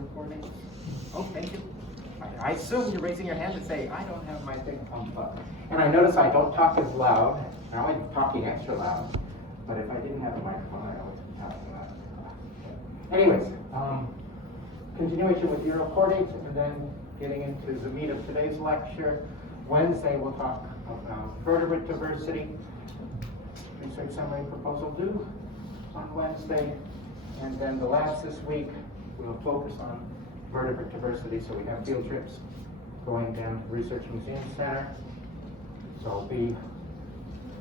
recording? Oh, thank you. I assume you're raising your hand to say, I don't have my thing pumped up. And I notice I don't talk as loud. Now I'm talking extra loud. But if I didn't have a microphone, I always be talking loud. Anyways, continuation with Chordates, and then getting into the meat of today's lecture. Wednesday, we'll talk about vertebrate diversity. Research summary proposal due on Wednesday. And then the labs this week, we'll focus on vertebrate diversity. So we have field trips going down to Research Museum Center. So it'll be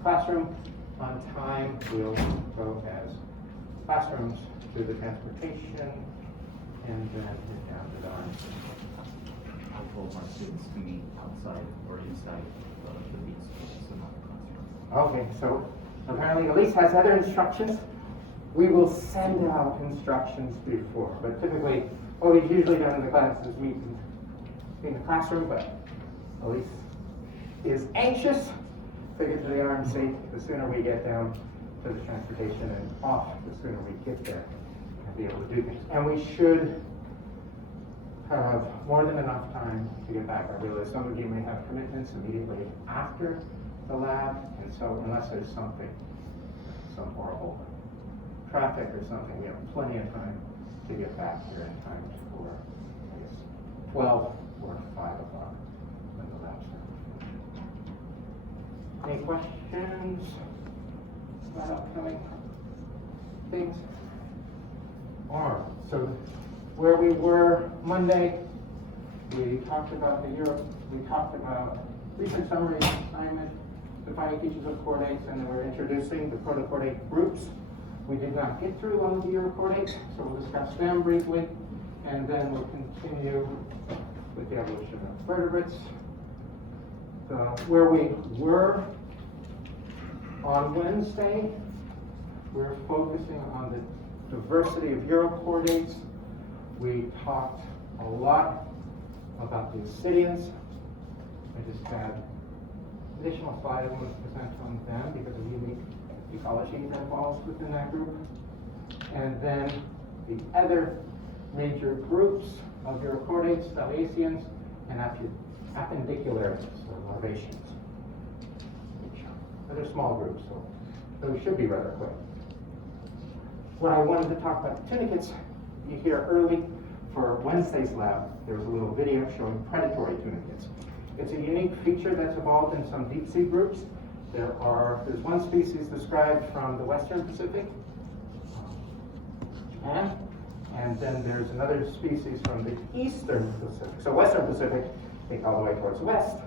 classroom on time. We'll go as classrooms to the transportation and then head down to the arms. I told my students to be outside or inside the beats, so not the classroom. Okay, so apparently Elise has other instructions. We will send out instructions before, but typically what we've usually done in the class is meet in the classroom, but Elise is anxious to get to the RMC. The sooner we get down to the transportation and off, the sooner we get there and be able to do things. And we should have more than enough time to get back. I realize some of you may have commitments immediately after the lab, and so unless there's something, some horrible traffic or something, we have plenty of time to get back here in time for, I guess, 12 or 5 o'clock when the lab starts. Any questions about upcoming things? All right, so where we were Monday, we talked about research summary assignment, defining features of chordates, and then we're introducing the protochordate groups. We did not get through all of the Chordates, so we'll discuss them briefly, and then we'll continue with the evolution of vertebrates. Where we were on Wednesday, we're focusing on the diversity of Chordates. We talked a lot about the ascidians. I just had additional slide I want to present on them because of the unique ecology that involves within that group. And then the other major groups of Chordates, Thalassians, and appendicular larvaceans. They're small groups, so those should be rather quick. What I wanted to talk about the tunicates, you hear early for Wednesday's lab, there was a little video showing predatory tunicates. It's a unique feature that's evolved in some deep sea groups. There's one species described from the Western Pacific, Japan, and then there's another species from the Eastern Pacific. So Western Pacific, take all the way towards west.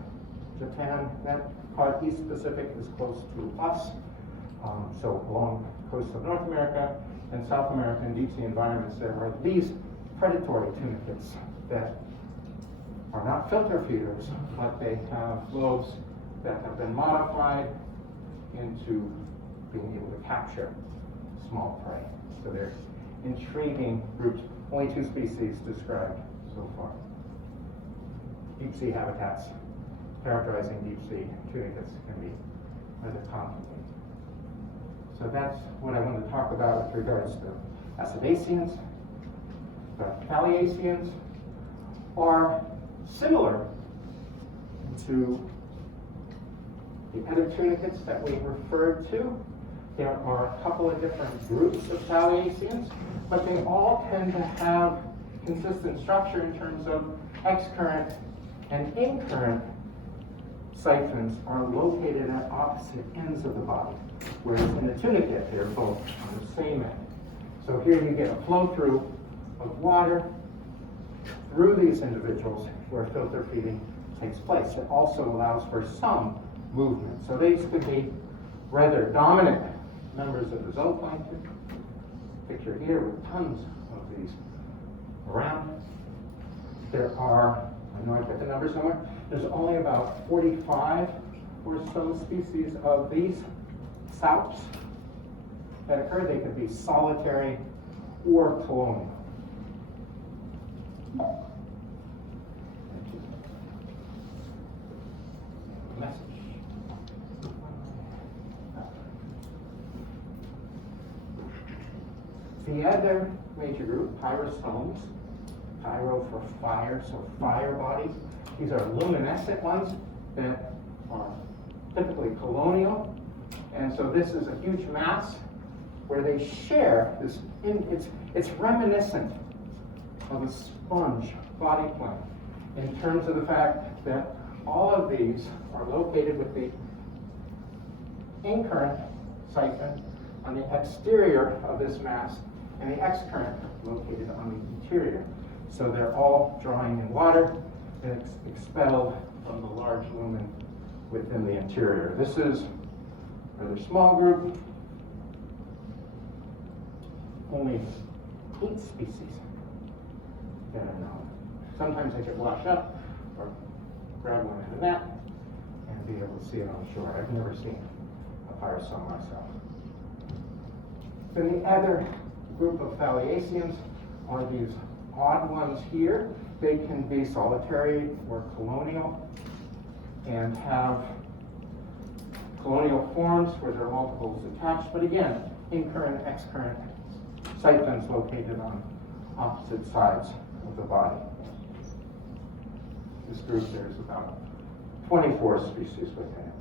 Japan, that part, East Pacific, is close to us. So along the coast of North America and South America in deep sea environments, there are these predatory tunicates that are not filter feeders, but they have lobes that have been modified into being able to capture small prey. So they're intriguing groups. Only 2 species described so far. Deep sea habitats characterizing deep sea tunicates can be rather complicated. So that's what I wanted to talk about with regards to acidaceans. The Thalassians are similar to the other tunicates that we referred to. There are a couple of different groups of Thalassians, but they all tend to have consistent structure in terms of excurrent and incurrent siphons are located at opposite ends of the body, whereas in the tunicate, they're both on the same end. So here you get a flow through of water through these individuals where filter feeding takes place. It also allows for some movement. So these could be rather dominant members of the zooplankton. Picture here with tons of these around. There are, I know I put the number somewhere, there's only about 45 or so species of these salps that occur. They could be solitary or colonial. Message. The other major group, pyrostomes, pyro for fire, so fire bodies. These are luminescent ones that are typically colonial. And so this is a huge mass where they share this, it's reminiscent of a sponge body plan in terms of the fact that all of these are located with the in-current siphon on the exterior of this mass and the excurrent located on the interior. So they're all drawing in water that's expelled from the large lumen within the interior. This is a rather small group, only 8 species that are known. Sometimes they get washed up or grab one in a net and be able to see it on shore. I've never seen a pyrosom myself. Then the other group of Phaliaceans are these odd ones here. They can be solitary or colonial and have colonial forms where there are multiples attached, but again, in-current, excurrent siphons located on opposite sides of the body. This group, there's about 24 species within it.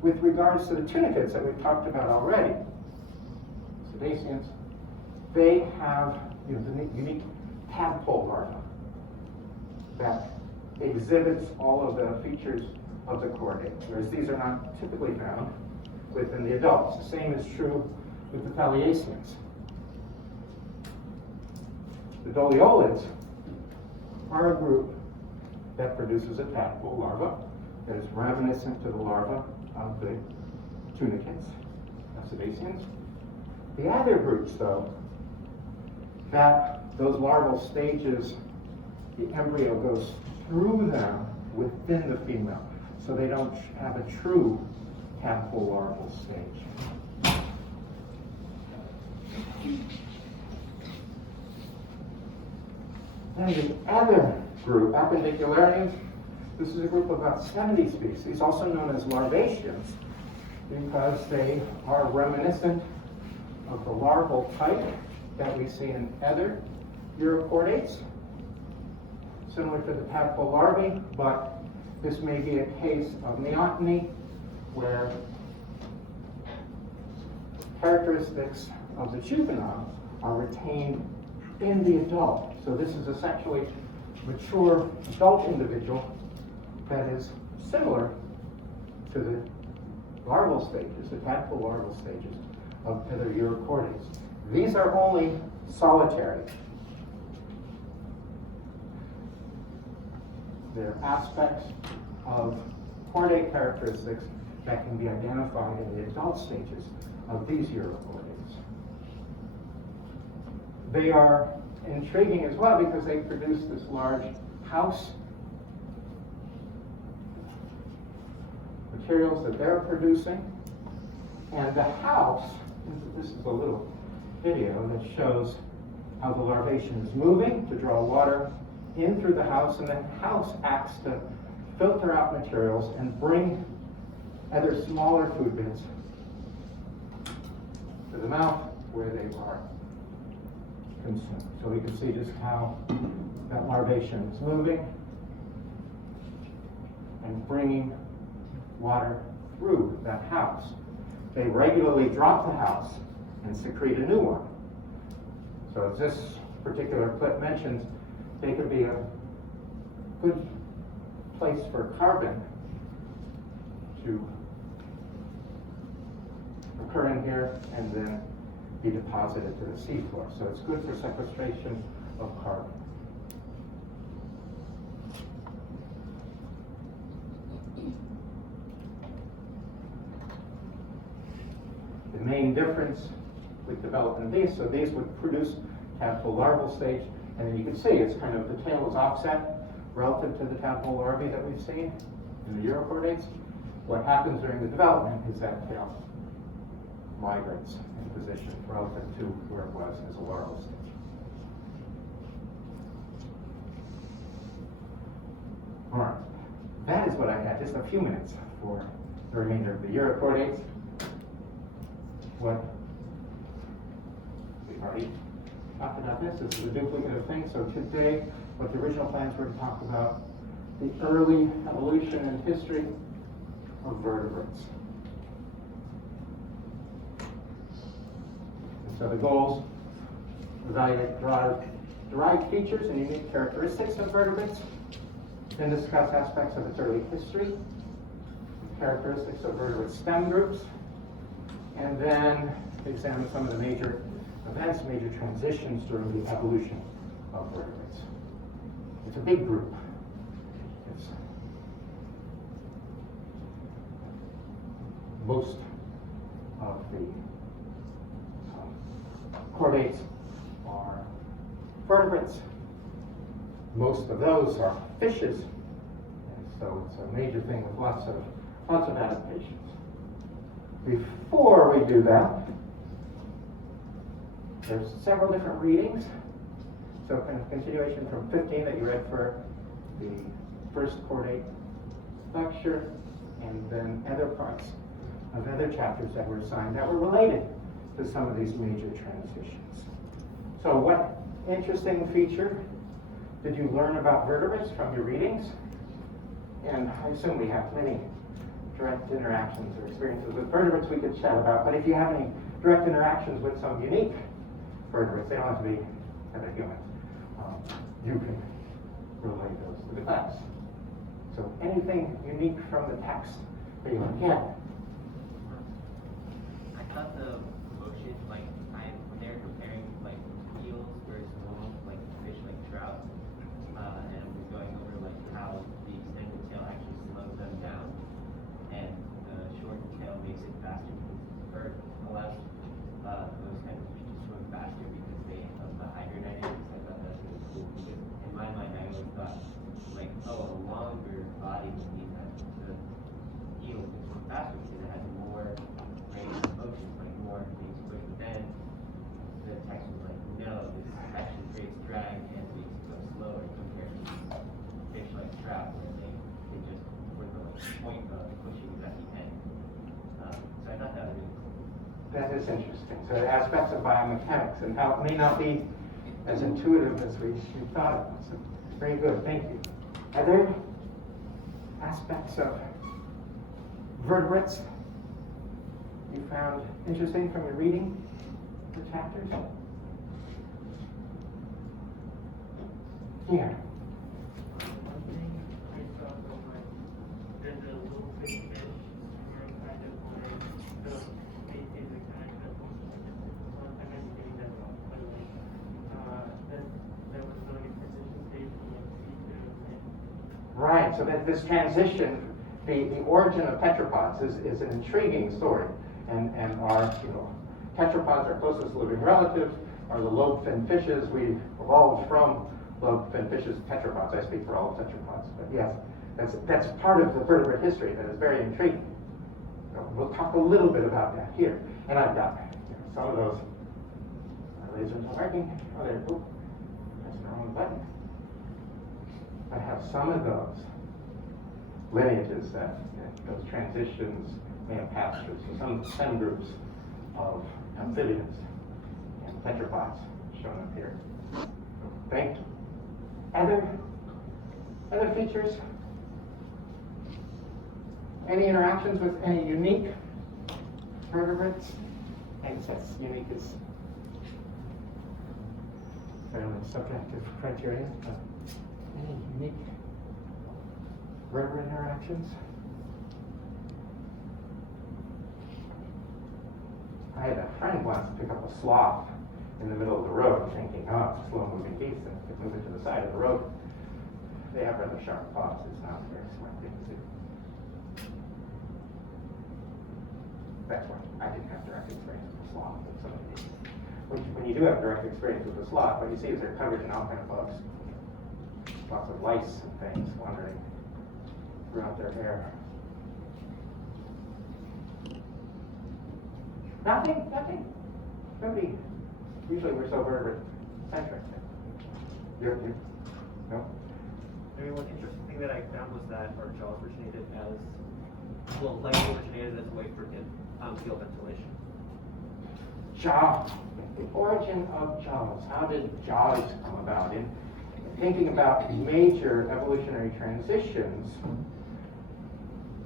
With regards to the tunicates that we've talked about already, Chordates, they have the unique tadpole larva that exhibits all of the features of the chordate, whereas these are not typically found within the adults. The same is true with the Phaliaceans. The Doliolids are a group that produces a tadpole larva that is reminiscent to the larva of the tunicates, Chordates. The other groups, though, that those larval stages, the embryo goes through them within the female, so they don't have a true tadpole larval stage. Then the other group, Appendicularians, this is a group of about 70 species, also known as Larvaceans, because they are reminiscent of the larval type that we see in other Urochordates, similar to the tadpole larvae, but this may be a case of neoteny, where characteristics of the juvenile are retained in the adult. So this is a sexually mature adult individual that is similar to the larval stages, the tadpole larval stages of other Urochordates. These are only solitary. They're aspects of chordate characteristics that can be identified in the adult stages of these Urochordates. They are intriguing as well because they produce this large house materials that they're producing. And the house, this is a little video that shows how the larvation is moving to draw water in through the house, and the house acts to filter out materials and bring other smaller food bits to the mouth where they are consumed. So we can see just how that larvation is moving and bringing water through that house. They regularly drop the house and secrete a new one. So as this particular clip mentions, they could be a good place for carbon to occur in here and then be deposited to the seafloor. So it's good for sequestration of carbon. The main difference with development of these, so these would produce tadpole larval stage, and then you can see it's kind of, the tail is offset relative to the tadpole larvae that we've seen in the Urochordates. What happens during the development is that tail migrates in position relative to where it was as a larval stage. All right, that is what I had, just a few minutes for the remainder of the Urochordates. What we've already talked about this. This is a duplicative thing. So today, what the original plans were to talk about the early evolution and history of vertebrates. And so the goals: evaluate derived features and unique characteristics of vertebrates, then discuss aspects of its early history, characteristics of vertebrate stem groups, and then examine some of the major events, major transitions during the evolution of vertebrates. It's a big group. It's most of the chordates are vertebrates. Most of those are fishes, and so it's a major thing with lots of adaptations. Before we do that, there's several different readings. So kind of continuation from 15 that you read for the first chordate lecture, and then other parts of other chapters that were assigned that were related to some of these major transitions. So what interesting feature did you learn about vertebrates from your readings? And I assume we have many direct interactions or experiences with vertebrates we could chat about, but if you have any direct interactions with some unique vertebrates, they don't have to be other humans, you can relate those to the class. So anything unique from the text that you want to get? I thought the motion, like, they're comparing, like, eels versus normal, like, fish like trout, and we're going over, like, how the extended tail actually slows them down, and the shortened tail makes it faster, or allows those kind of fish to swim faster because they have the hydrodynamics. I thought that's really cool, because in my mind, I always thought, like, oh, a longer body would mean that the eel can swim faster because it has more range of motion, like more things to push. But then the text was like, no, this actually creates drag and makes it go slower compared to fish like trout, where they just, where the point of pushing is at the end. So I thought that was really cool. That is interesting. So aspects of biomechanics and how it may not be as intuitive as we thought it was. So very good, thank you. Are there aspects of vertebrates you found interesting from your reading the chapters? Yeah. One thing I thought was like, there's a little bitty fish, and you're kind of like, the bait is a kind of, I might be getting that wrong, by the way. That was like a transition stage from like C2 and Right, so that this transition, the origin of tetrapods is an intriguing story. And our, tetrapods, our closest living relatives, are the lobe-finned fishes. We evolved from lobe-finned fishes, tetrapods. I speak for all tetrapods, but yes, that's part of the vertebrate history that is very intriguing. So we'll talk a little bit about that here. And I've got some of those. My lasers are working. Oh, there. Oop, that's the wrong button. I have some of those lineages that those transitions may have passed through. So some groups of amphibians and tetrapods shown up here. Thank you. Other features? Any interactions with any unique vertebrates? I guess that's unique is fairly subjective criteria. But any unique vertebrate interactions? I had a friend once pick up a sloth in the middle of the road, thinking, oh, it's a slow-moving beast, and could move it to the side of the road. They have rather sharp claws. It's not a very smart thing to do. That's why I didn't have direct experience with the sloth, but somebody did. When you do have direct experience with the sloth, what you see is they're covered in all kind of bugs. Lots of lice and things wandering throughout their hair. Nothing? Nobody. Usually we're so vertebrate-centric. You? No? I mean, one interesting thing that I found was that our jaws originated as, life originated as a way for field ventilation. Jaw. the origin of jaws. How did jaws come about? In thinking about major evolutionary transitions,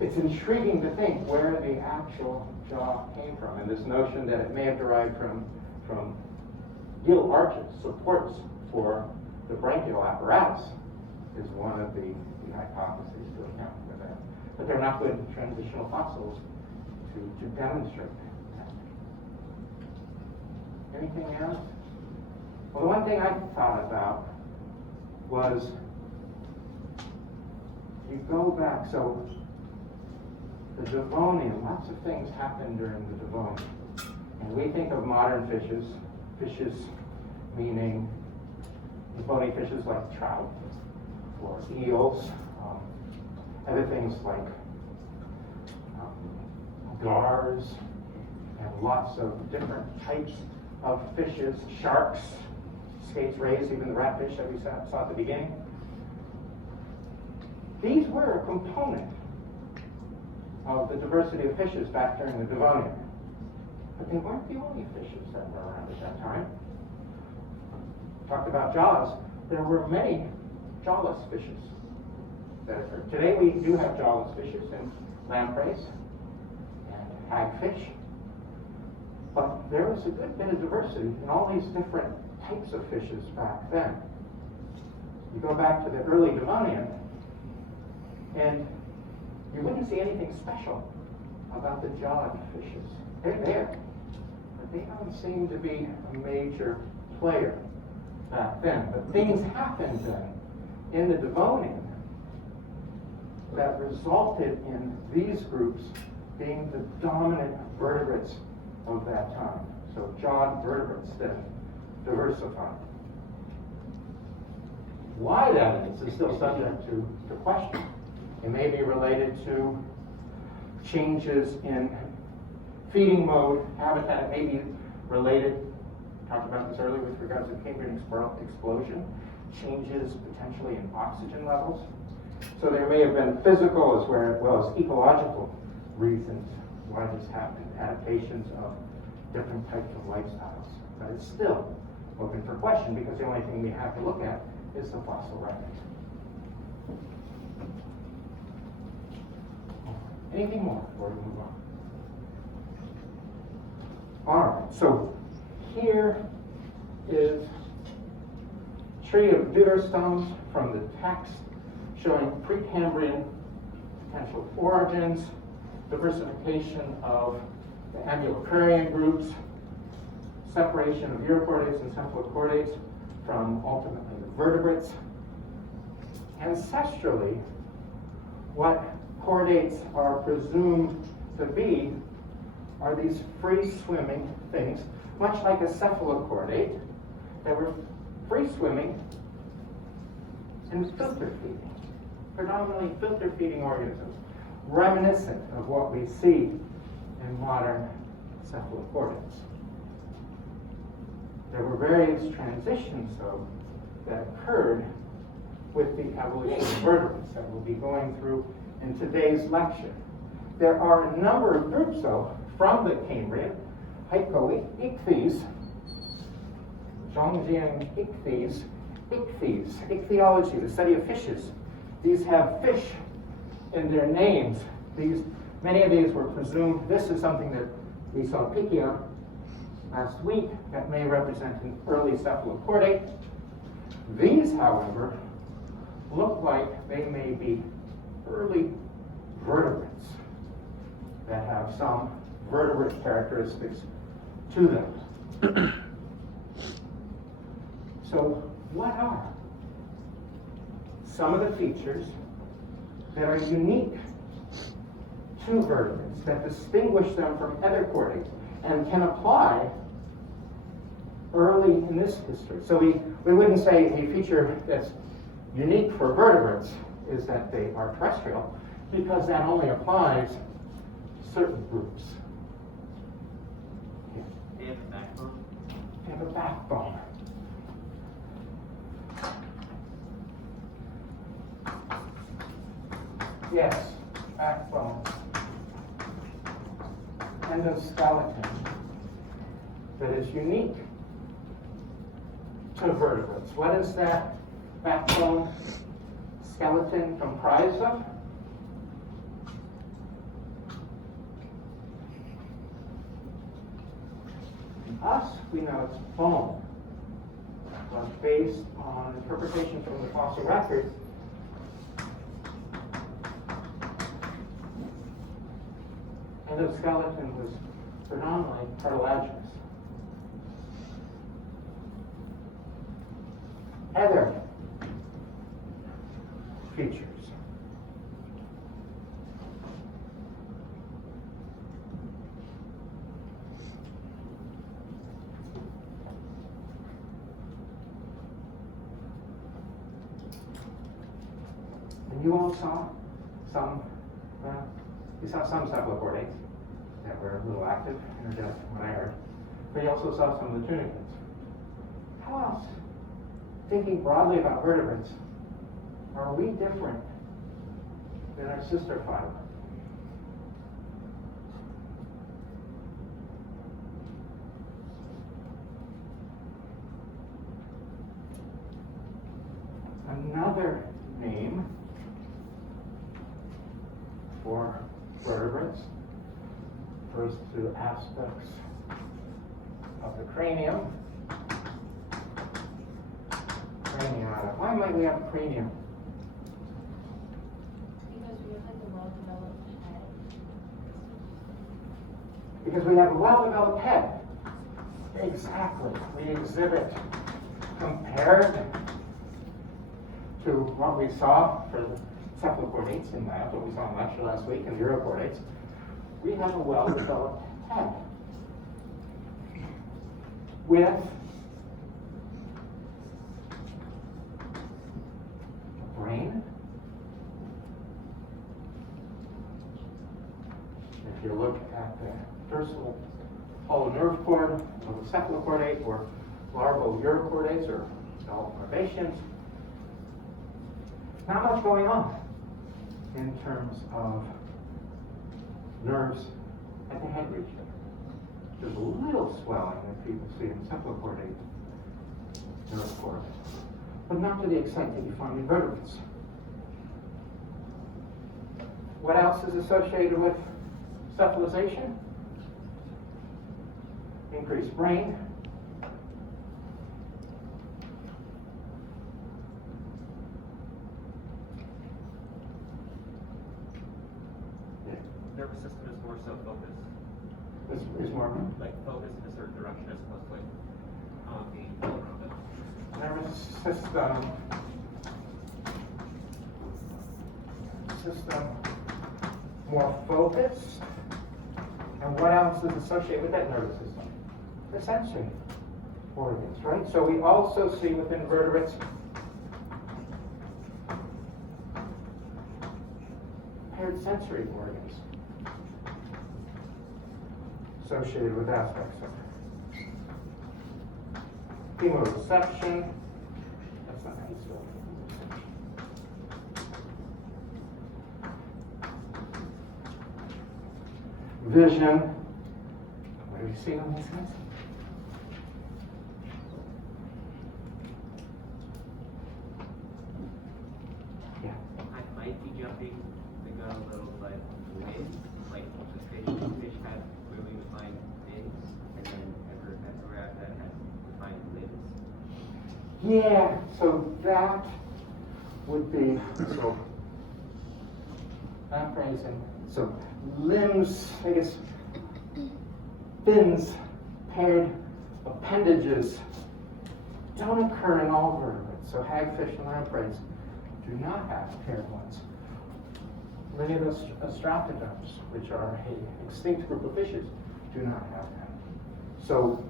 it's intriguing to think where the actual jaw came from, and this notion that it may have derived from gill arches, supports for the branchial apparatus, is one of the hypotheses to account for that. But they're not good transitional fossils to demonstrate that. Anything else? Well, the one thing I thought about was, you go back, so the Devonian, lots of things happened during the Devonian. And we think of modern fishes meaning bony fishes like trout, or eels, other things like gars, and lots of different types of fishes, sharks, skates, rays, even the ratfish that we saw at the beginning. These were a component of the diversity of fishes back during the Devonian. But they weren't the only fishes that were around at that time. Talked about jaws. There were many jawless fishes that occurred. Today we do have jawless fishes in lampreys and hagfish. But there was a good bit of diversity in all these different types of fishes back then. You go back to the early Devonian, and you wouldn't see anything special about the jawed fishes. They're there, but they don't seem to be a major player back then. But things happened then in the Devonian that resulted in these groups being the dominant vertebrates of that time. So jawed vertebrates then diversified. Why that is still subject to question. It may be related to changes in feeding mode, habitat. It may be related, talked about this earlier with regards to Cambrian explosion, changes potentially in oxygen levels. So there may have been physical as well as ecological reasons why this happened, adaptations of different types of lifestyles. But it's still open for question because the only thing we have to look at is the fossil record. Anything more before we move on? All right, so here is tree of deuterostomes from the text showing Precambrian potential origins, diversification of the Ambulochorian groups, separation of Urochordates and Cephalochordates from ultimately the vertebrates. Ancestrally, what chordates are presumed to be are these free-swimming things, much like a cephalochordate, that were free-swimming and filter-feeding, predominantly filter-feeding organisms, reminiscent of what we see in modern cephalochordates. There were various transitions, though, that occurred with the evolution of vertebrates that we'll be going through in today's lecture. There are a number of groups, though, from the Cambrian, Hycoichthyes, Zhongjiang ichthyes, ichthyology, the study of fishes. These have fish in their names. Many of these were presumed, this is something that we saw Pichia last week, that may represent an early cephalochordate. These, however, look like they may be early vertebrates that have some vertebrate characteristics to them. So what are some of the features that are unique to vertebrates, that distinguish them from other chordates and can apply early in this history? So we wouldn't say a feature that's unique for vertebrates is that they are terrestrial, because that only applies to certain groups. They have a backbone. They have a backbone. Yes, backbone. Endoskeleton that is unique to vertebrates. What is that backbone skeleton comprised of? Us, we know it's bone. But based on interpretation from the fossil record, endoskeleton was predominantly cartilaginous. Other features. And you all saw some, you saw some cephalochordates that were a little active, energetic from what I heard. But you also saw some of the tunicates. How else? Thinking broadly about vertebrates, are we different than our sister phylum? Another name for vertebrates refers to aspects of the cranium. Craniata. Why might we have a cranium? Because we have like a well-developed head. Because we have a well-developed head. Exactly. We exhibit, compared to what we saw for the cephalochordates in lab, what we saw in lecture last week, and the urochordates, we have a well-developed head with a brain. If you look at the dorsal hollow nerve cord of the cephalochordate or larval urochordates or adult larvaceans, not much going on in terms of nerves at the head region. There's a little swelling that people see in cephalochordate nerve cord, but not to the extent that you find in vertebrates. What else is associated with cephalization? Increased brain. Nervous system is more so focused, Is more like focused in a certain direction as opposed to like being all around it. nervous system more focused. And what else is associated with that nervous system? The sensory organs, right? So we also see within vertebrates paired sensory organs associated with aspects of chemoreception. That's not how you spell it. Vision. What have you seen on this list? Yeah. I might be jumping the gun a little, but fins, like the fish have clearly defined fins, and then everywhere after that has defined limbs. Yeah, so that would be, so that phrasing, so limbs, I guess, fins, paired appendages don't occur in all vertebrates. So hagfish and lampreys do not have paired ones. Many of those Adaptations, which are an extinct group of fishes, do not have them. So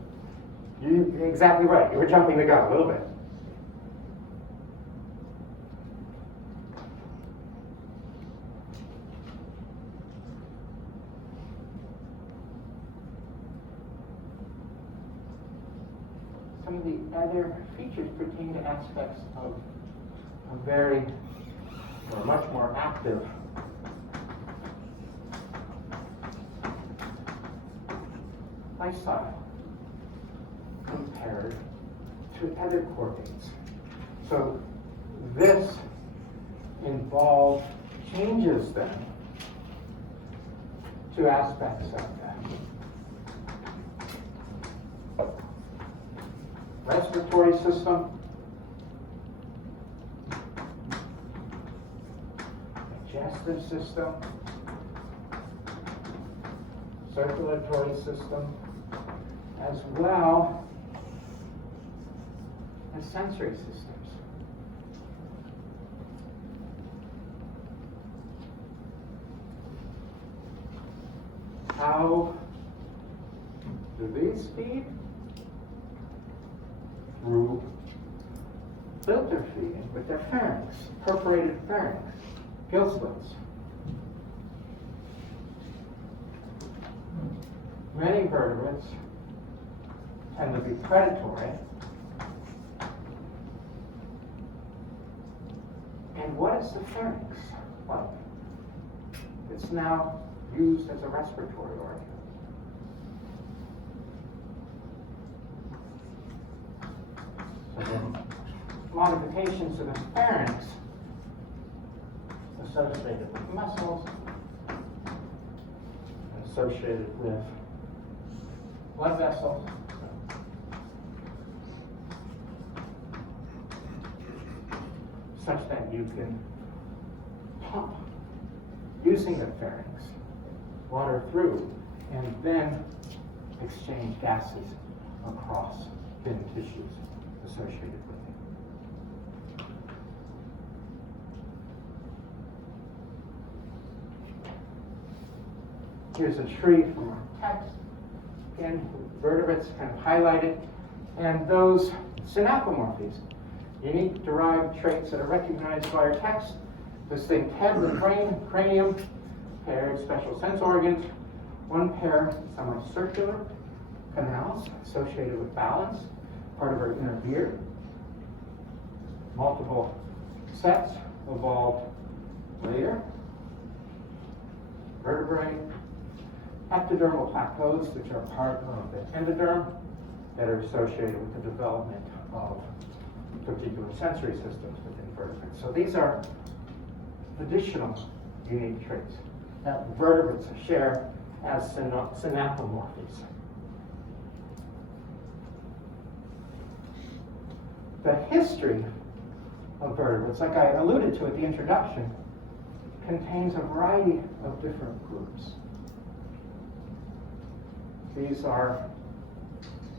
you're exactly right. You were jumping the gun a little bit. Some of the other features pertain to aspects of a very, or much more active lifestyle compared to other chordates. So this involved changes then to aspects of them. Respiratory system, digestive system, circulatory system, as well as sensory systems. How do these feed? Through filter feeding with their pharynx, perforated pharynx, gill slits. Many vertebrates tend to be predatory. And what is the pharynx like? It's now used as a respiratory organ. So the modifications of the pharynx associated with muscles, associated with blood vessels, such that you can pump using the pharynx water through and then exchange gases across thin tissues associated with it. Here's a tree from our text. Again, vertebrates kind of highlighted, and those synapomorphies, unique derived traits that are recognized by our text, distinct head with brain, cranium, paired special sense organs, one pair semicircular canals associated with balance, part of our inner ear. Multiple sets evolved later. Vertebrae, ectodermal placodes, which are part of the endoderm, that are associated with the development of particular sensory systems within vertebrates. So these are additional unique traits that vertebrates share as synapomorphies. The history of vertebrates, like I alluded to at the introduction, contains a variety of different groups. These are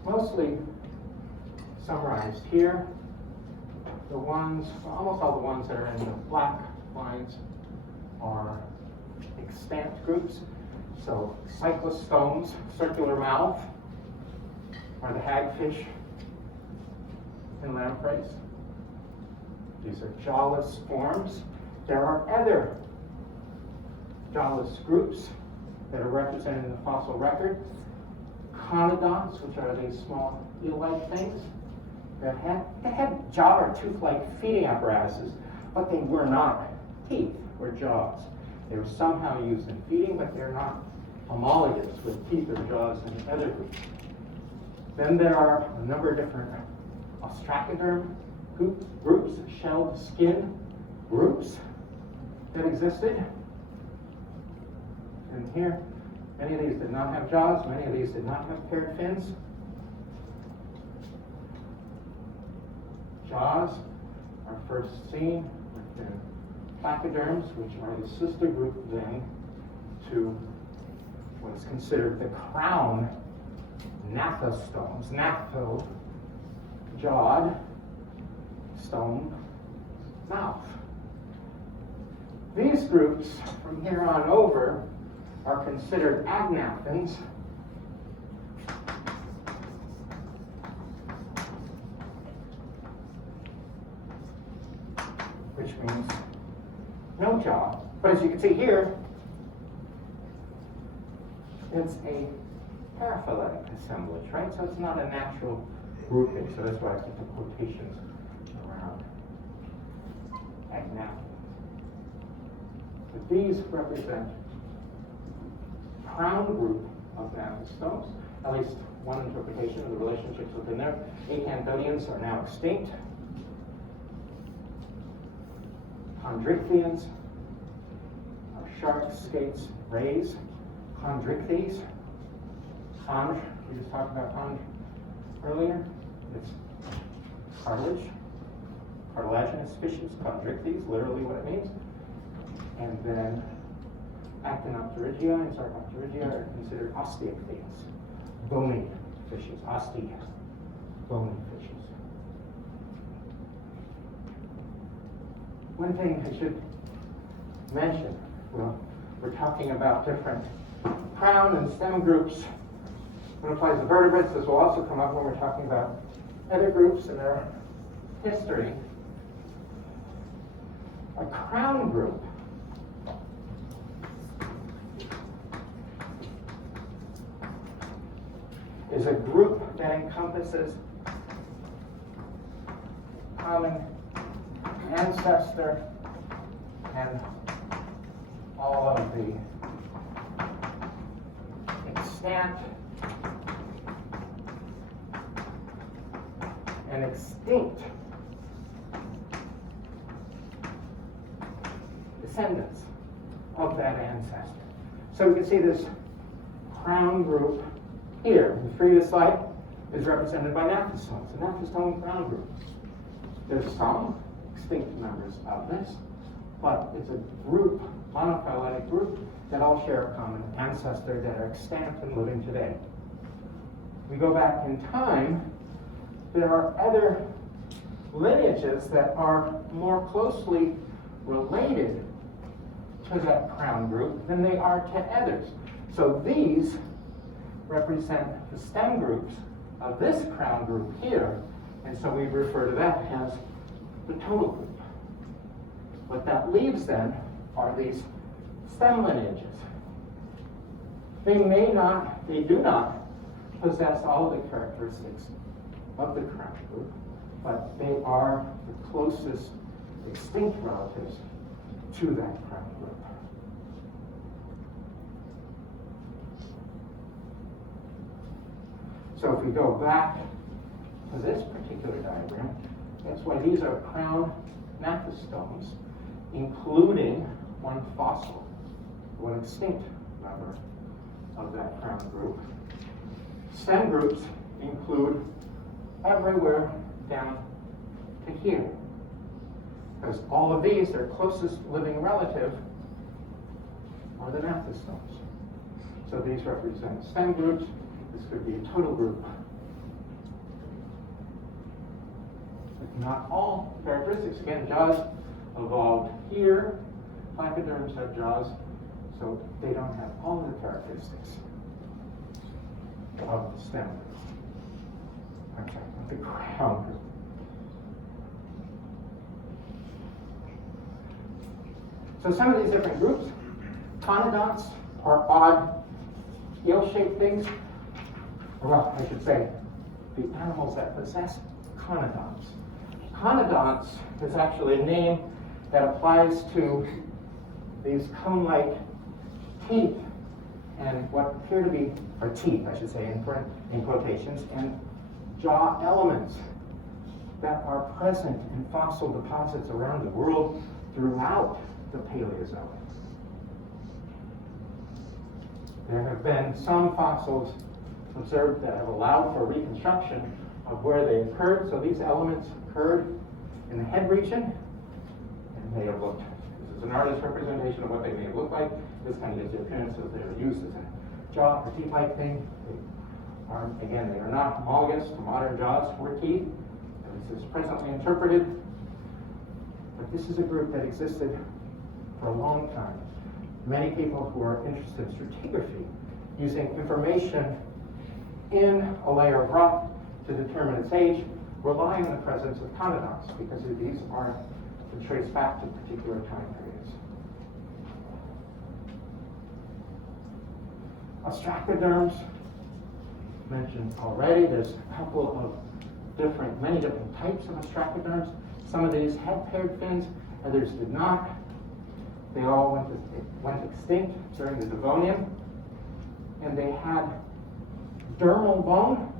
mostly summarized here. The ones, almost all the ones that are in the black lines are extant groups. So cyclostomes, circular mouth, are the hagfish and lampreys. These are jawless forms. There are other jawless groups that are represented in the fossil record. Chondroitians, which are these small eel-like things, that had jaw or tooth-like feeding apparatuses, but they were not teeth or jaws. They were somehow used in feeding, but they're not homologous with teeth or jaws in the other groups. Then there are a number of different ostracoderm groups, shelled skin groups that existed. And here, many of these did not have jaws, many of these did not have paired fins. Jaws are first seen within Placoderms, which are the sister group then to what is considered the crown gnathostomes, gnatho-jawed stone mouth. These groups, from here on over, are considered agnathans, which means no jaw. But as you can see here, it's a paraphyletic assemblage, right? So it's not a natural grouping. So that's why I put the quotations around agnathans. But these represent crown group of gnathostomes, at least one interpretation of the relationships within there. Acanthodians are now extinct. Chondrichthyans are sharks, skates, rays. Chondrichthyes, chondr, we just talked about chondr earlier. It's cartilage, cartilaginous fishes, chondrichthyes, literally what it means. And then Actinopterygia and Sarcopterygia are considered osteichthyes, bony fishes, bony fishes. One thing I should mention, well, we're talking about different crown and stem groups. When it applies to vertebrates, this will also come up when we're talking about other groups and their history. A crown group is a group that encompasses common ancestor and all of the extant and extinct descendants of that ancestor. So we can see this crown group here. The previous slide is represented by gnathostomes, the gnathostome crown group. There's some extinct members of this, but it's a group, monophyletic group, that all share a common ancestor that are extant and living today. We go back in time, there are other lineages that are more closely related to that crown group than they are to others. So these represent the stem groups of this crown group here, and so we refer to that as the total group. What that leaves then are these stem lineages. They do not possess all the characteristics of the crown group, but they are the closest extinct relatives to that crown group. So if we go back to this particular diagram, that's why these are crown gnathostomes, including one fossil, one extinct member of that crown group. Stem groups include everywhere down to here, because all of these, their closest living relative are the gnathostomes. So these represent stem groups. This could be a total group. But not all characteristics. Again, jaws evolved here. Placoderms have jaws, so they don't have all the characteristics of the stem group. Okay, the crown group. So some of these different groups, conodonts are odd, eel-shaped things. Well, I should say, the animals that possess conodonts. Conodonts is actually a name that applies to these cone-like teeth and what appear to be, or teeth, I should say, in quotations, and jaw elements that are present in fossil deposits around the world throughout the Paleozoic. There have been some fossils observed that have allowed for reconstruction of where they occurred. So these elements occurred in the head region, and they have looked. This is an artist's representation of what they may have looked like. This kind of gives the appearance that they were used as a jaw or teeth-like thing. They are not homologous to modern jaws or teeth. This is presently interpreted, but this is a group that existed for a long time. Many people who are interested in stratigraphy, using information in a layer of rock to determine its age, rely on the presence of conodonts because these are to trace back to particular time periods. Ostracoderms, mentioned already. There's a couple of many different types of ostracoderms. Some of these had paired fins, others did not. They all went extinct during the Devonian, and they had dermal bone,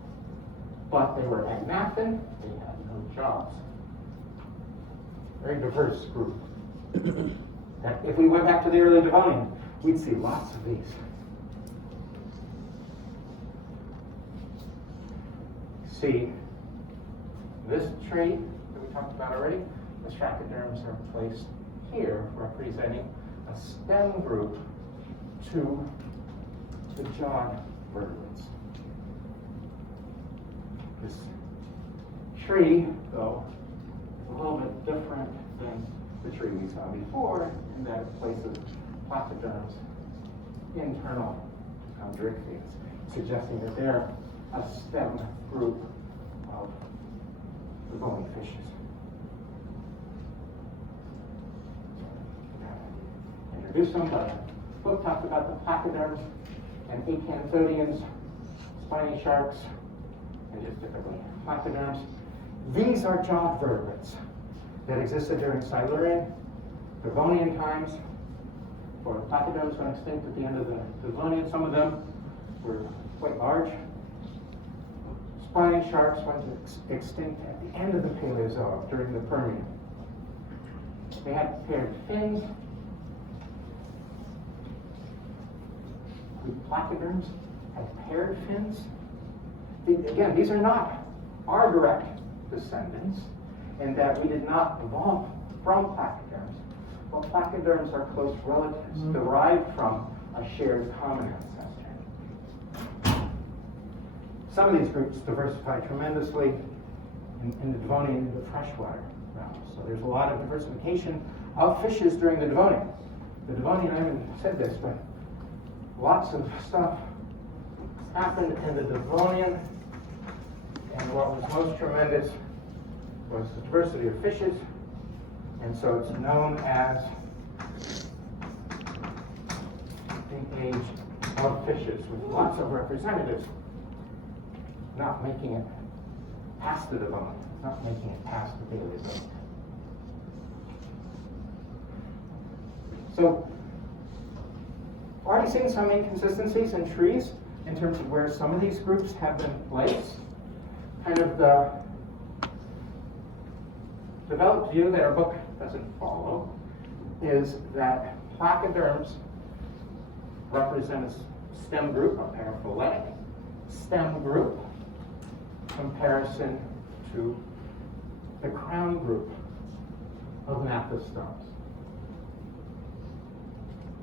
but they were agnathan, they had no jaws. Very diverse group. If we went back to the early Devonian, we'd see lots of these. See, this tree that we talked about already, the Placoderms are placed here, representing a stem group to the jawed vertebrates. This tree, though, is a little bit different than the tree we saw before, in that it places Placoderms internal to Chondroitians, suggesting that they're a stem group of the bony fishes. Introduce them, but the book talks about the Placoderms and Acanthodians, spiny sharks, and just typically Placoderms. These are jawed vertebrates that existed during Silurian, Devonian times. For Placoderms went extinct at the end of the Devonian. Some of them were quite large. Spiny sharks went extinct at the end of the Paleozoic during the Permian. They had paired fins. The Placoderms had paired fins. Again, these are not our direct descendants, in that we did not evolve from Placoderms, but Placoderms are close relatives, derived from a shared common ancestor. Some of these groups diversify tremendously in the Devonian into freshwater realms. So there's a lot of diversification of fishes during the Devonian. The Devonian, I haven't said this, but lots of stuff happened in the Devonian, and what was most tremendous was the diversity of fishes, and so it's known as the age of fishes, with lots of representatives not making it past the Devonian, not making it past the Paleozoic. So, already seen some inconsistencies in trees in terms of where some of these groups have been placed. Kind of the developed view that our book doesn't follow is that Placoderms represent a stem group, a paraphyletic stem group, comparison to the crown group of gnathostomes.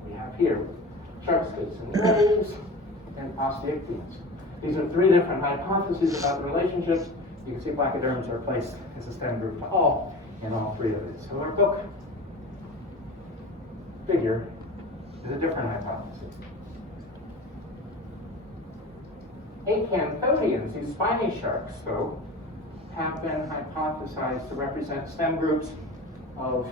We have here shark skates and rays and osteichthyans. These are three different hypotheses about the relationships. You can see Placoderms are placed as a stem group to all in all three of these. So our book figure is a different hypothesis. Acanthodians, these spiny sharks, though, have been hypothesized to represent stem groups of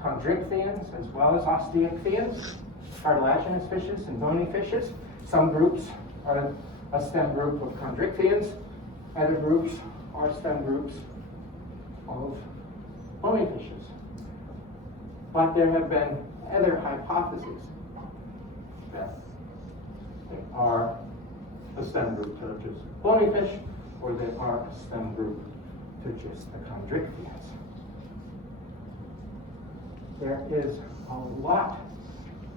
Chondroitians as well as osteichthyans, Cartilaginous fishes and bony fishes. Some groups are a stem group of Chondroitians. Other groups are stem groups of bony fishes. But there have been other hypotheses that they are a stem group to just bony fish, or they are a stem group to just the Chondroitians. There is a lot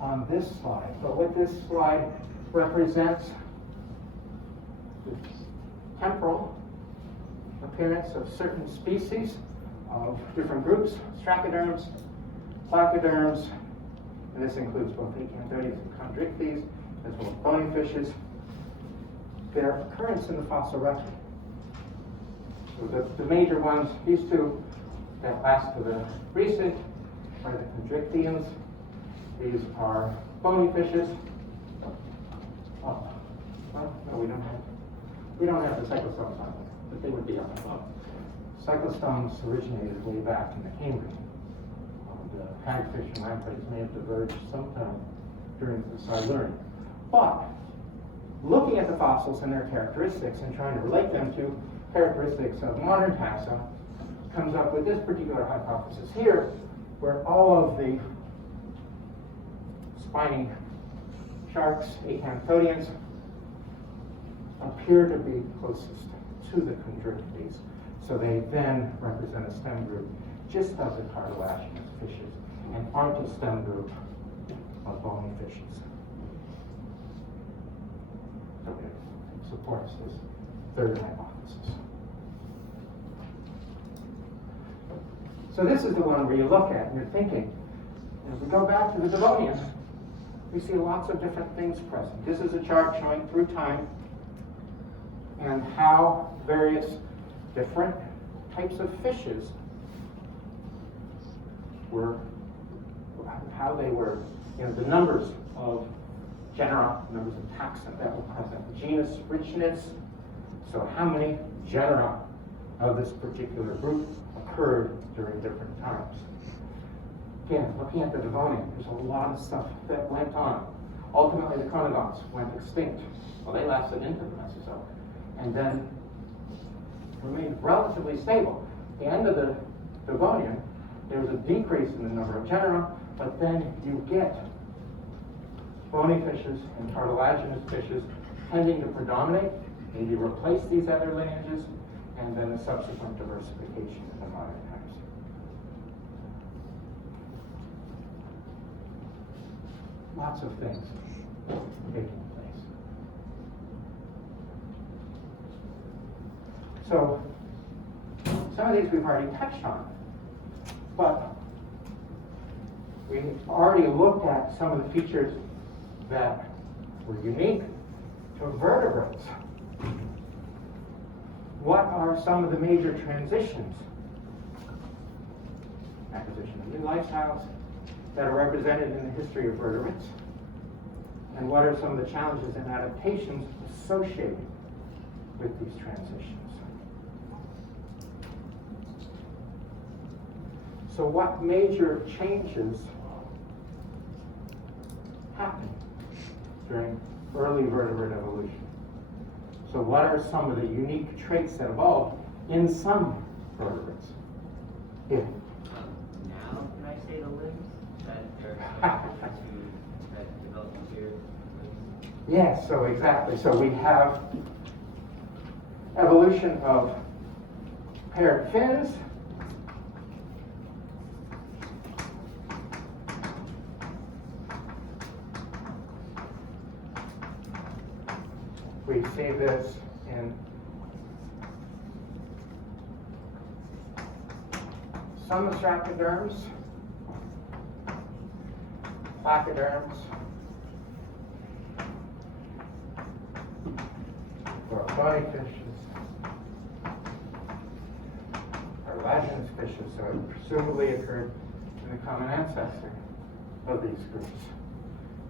on this slide, but what this slide represents the temporal appearance of certain species of different groups, Strachoderms, Placoderms, and this includes both Acanthodians and Chondroitians, as well as bony fishes. Their occurrence in the fossil record. So the major ones, these two that last to the recent, are the Chondroitians. These are bony fishes. Oh, well, no, we don't have the cyclostomes on them, but they would be up above. Cyclostomes originated way back in the Cambrian. The hagfish and lampreys may have diverged sometime during the Silurian. But looking at the fossils and their characteristics and trying to relate them to characteristics of modern taxa comes up with this particular hypothesis here, where all of the spiny sharks, Acanthodians, appear to be closest to the Chondroitians. So they then represent a stem group just of the cartilaginous fishes and aren't a stem group of bony fishes. So it supports this third hypothesis. So this is the one where you look at and you're thinking, as we go back to the Devonian, we see lots of different things present. This is a chart showing through time and how various different types of fishes were, how they were, the numbers of genera, numbers of taxa that were present, genus richness, so how many genera of this particular group occurred during different times. Again, looking at the Devonian, there's a lot of stuff that went on. Ultimately, the Chronodonts went extinct. Well, they lasted into the Mesozoic, and then remained relatively stable. At the end of the Devonian, there was a decrease in the number of genera, but then you get bony fishes and cartilaginous fishes tending to predominate, maybe replace these other lineages, and then a subsequent diversification in the modern times. Lots of things taking place. So, some of these we've already touched on, but we already looked at some of the features that were unique to vertebrates. What are some of the major transitions? Acquisition of new lifestyles that are represented in the history of vertebrates, and what are some of the challenges and adaptations associated with these transitions. So what major changes happened during early vertebrate evolution? So what are some of the unique traits that evolved in some vertebrates? Yeah. Now, can I say the limbs that there are some that developed here? Yes, so exactly. So we have evolution of paired fins, we see this in some Placoderms, Placoderms, or bony fishes, cartilaginous fishes, so it presumably occurred in the common ancestor of these groups.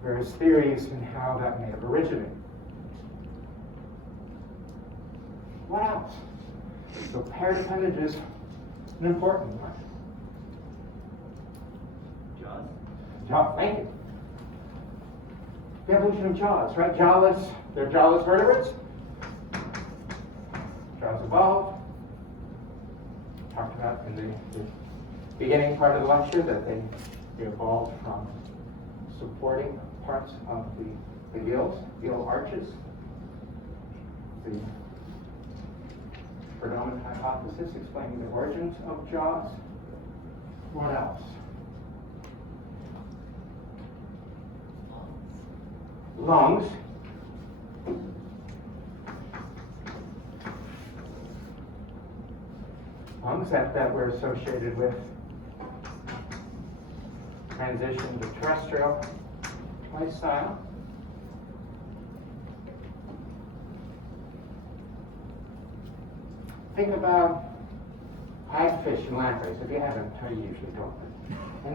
Various theories in how that may have originated. What else? So paired appendage is an important one. Jaws? Jaws, thank you. The evolution of jaws, right? Jawless, they're jawless vertebrates. Jaws evolved. Talked about in the beginning part of the lecture that they evolved from supporting parts of the gills, gill arches. The predominant hypothesis explaining the origins of jaws. What else? Lungs. Lungs that were associated with transition to terrestrial lifestyle. Think about hagfish and lampreys. If you haven't, I usually don't.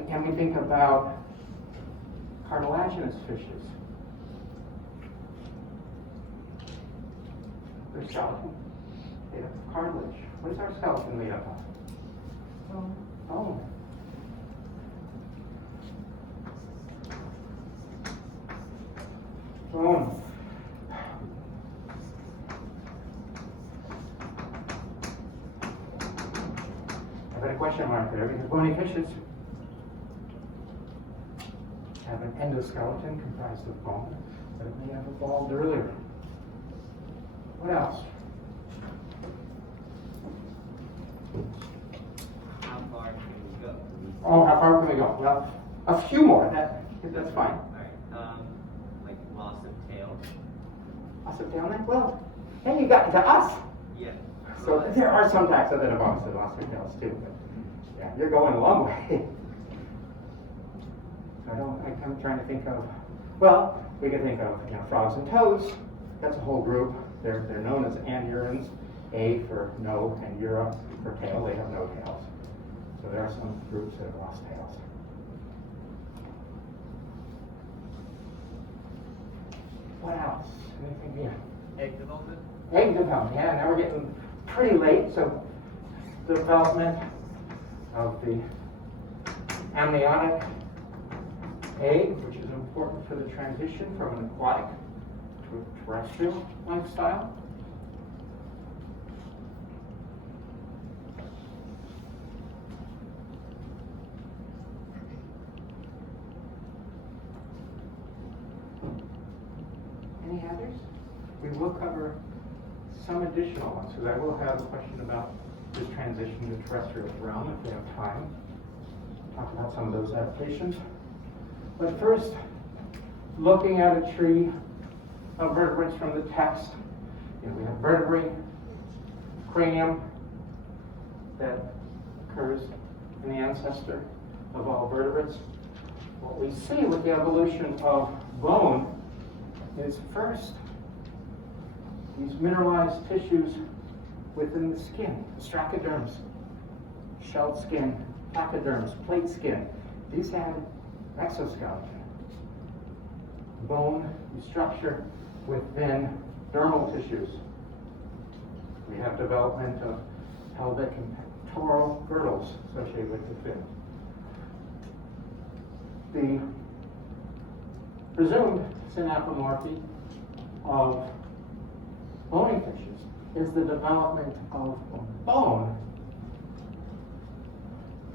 And we think about cartilaginous fishes. Their skeleton made up of cartilage. What is our skeleton made up of? Bone. Bone. I've got a question mark there because bony fishes have an endoskeleton comprised of bone, but it may have evolved earlier. What else? How far can we go? Oh, how far can we go? Well, a few more. That's fine. Alright, like loss of tail. Loss of tail neck? Well, hey, you got to us. Yeah. So there are some taxa that have also lost their tails too. But yeah, you're going a long way. I'm trying to think of, well, we can think of frogs and toads. That's a whole group. They're known as anurans. A for no and ura for tail. They have no tails. So there are some groups that have lost tails. What else? Anything? Yeah. Egg development? Egg development. Yeah, now we're getting pretty late. So development of the amniotic egg, which is important for the transition from an aquatic to a terrestrial lifestyle. Any others? We will cover some additional ones, because I will have a question about this transition to the terrestrial realm if we have time. Talk about some of those adaptations. But first, looking at a tree of vertebrates from the text, we have vertebrate, cranium that occurs in the ancestor of all vertebrates. What we see with the evolution of bone is first these mineralized tissues within the skin, stracoderms, shelled skin, placoderms, plate skin. These had exoskeleton, bone structure within dermal tissues. We have development of pelvic and pectoral girdles associated with the fin. The presumed synapomorphy of bony fishes is the development of a bone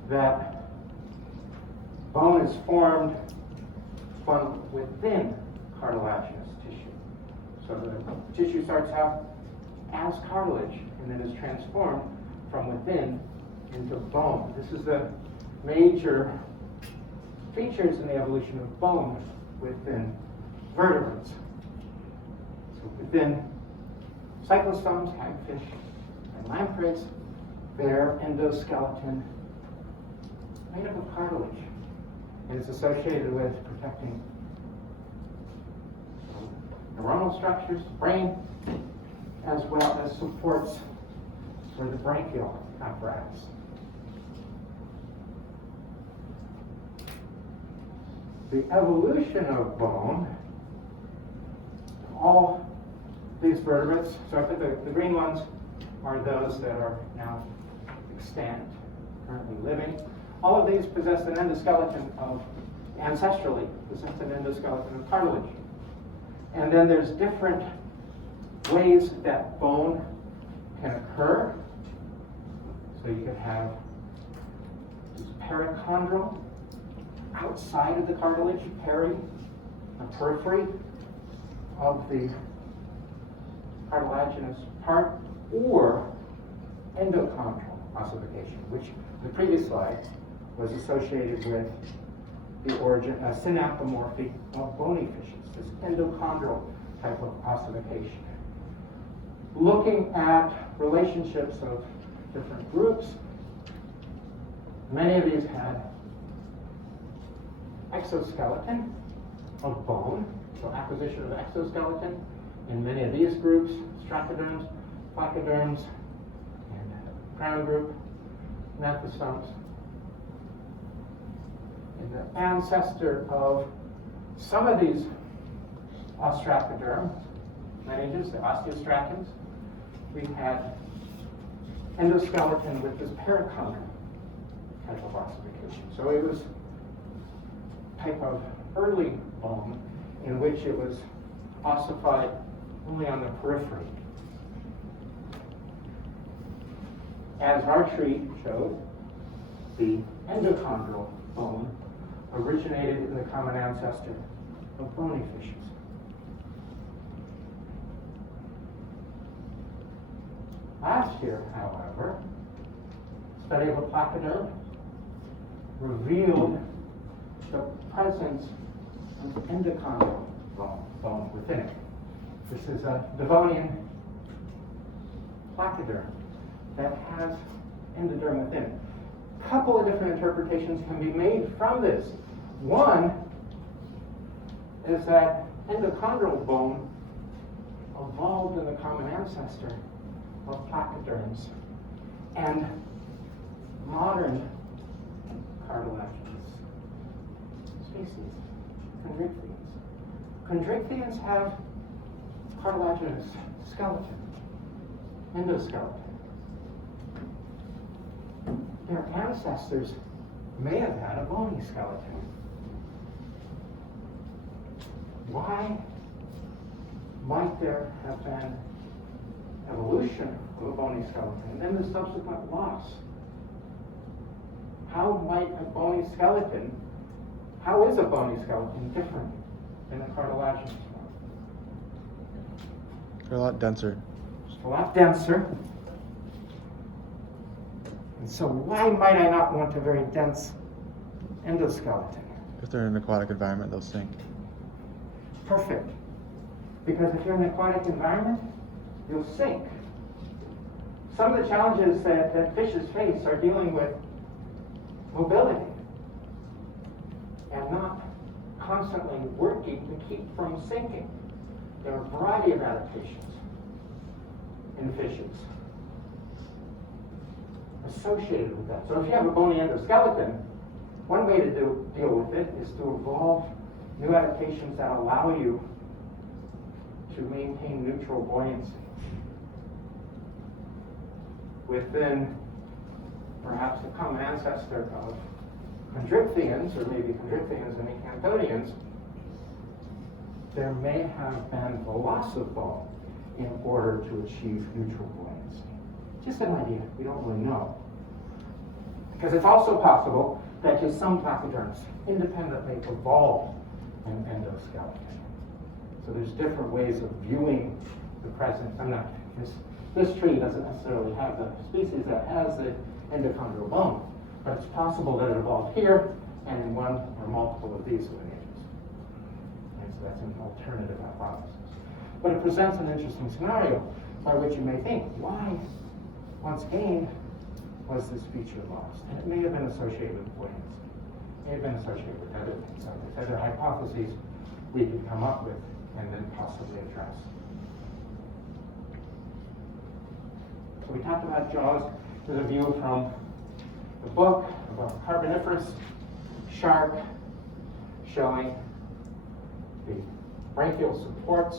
that bone is formed from within cartilaginous tissue. So the tissue starts out as cartilage and then is transformed from within into bone. This is the major features in the evolution of bone within vertebrates. So within cyclostomes, hagfish, and lampreys, their endoskeleton made up of cartilage, and it's associated with protecting neuronal structures, the brain, as well as supports for the brachial apparatus. The evolution of bone, all these vertebrates, so I think the green ones are those that are now extant, currently living. All of these possess an endoskeleton of, ancestrally, possess an endoskeleton of cartilage. And then there's different ways that bone can occur. So you could have this perichondral, outside of the cartilage, the periphery of the cartilaginous part, or endochondral ossification, which in the previous slide was associated with the origin, synapomorphy of bony fishes, this endochondral type of ossification. Looking at relationships of different groups, many of these had exoskeleton of bone, so acquisition of exoskeleton in many of these groups, stracoderms, placoderms, and crown group, gnathostomes. And the ancestor of some of these ostracoderm lineages, the osteostracans, we had endoskeleton with this perichondral type of ossification. So it was type of early bone in which it was ossified only on the periphery. As our tree showed, the endochondral bone originated in the common ancestor of bony fishes. Last year, however, study of a placoderm revealed the presence of endochondral bone within it. This is a Devonian placoderm that has endoderm within it. A couple of different interpretations can be made from this. One is that endochondral bone evolved in the common ancestor of placoderms and modern cartilaginous species, chondrichthyans. Chondrichthyans have cartilaginous skeleton, endoskeleton. Their ancestors may have had a bony skeleton. Why might there have been evolution of a bony skeleton and then the subsequent loss? How might a bony skeleton, how is a bony skeleton different than a cartilaginous one? They're a lot denser. Just a lot denser. And so why might I not want a very dense endoskeleton? If they're in an aquatic environment, they'll sink. Perfect. Because if you're in an aquatic environment, you'll sink. Some of the challenges that fishes face are dealing with mobility and not constantly working to keep from sinking. There are a variety of adaptations in fishes associated with that. So if you have a bony endoskeleton, one way to deal with it is to evolve new adaptations that allow you to maintain neutral buoyancy within perhaps a common ancestor of chondrichthyans, or maybe chondrichthyans and acanthodans. There may have been the loss of bone in order to achieve neutral buoyancy. Just an idea, we don't really know. Because it's also possible that just some placoderms independently evolved an endoskeleton. So there's different ways of viewing the presence. This tree doesn't necessarily have the species that has the endochondral bone, but it's possible that it evolved here and in one or multiple of these lineages. And so that's an alternative hypothesis. But it presents an interesting scenario by which you may think, why, once gained, was this feature lost? And it may have been associated with buoyancy. It may have been associated with other things. So there's other hypotheses we could come up with and then possibly address. So we talked about jaws. There's a view from the book about a Carboniferous shark showing the brachial supports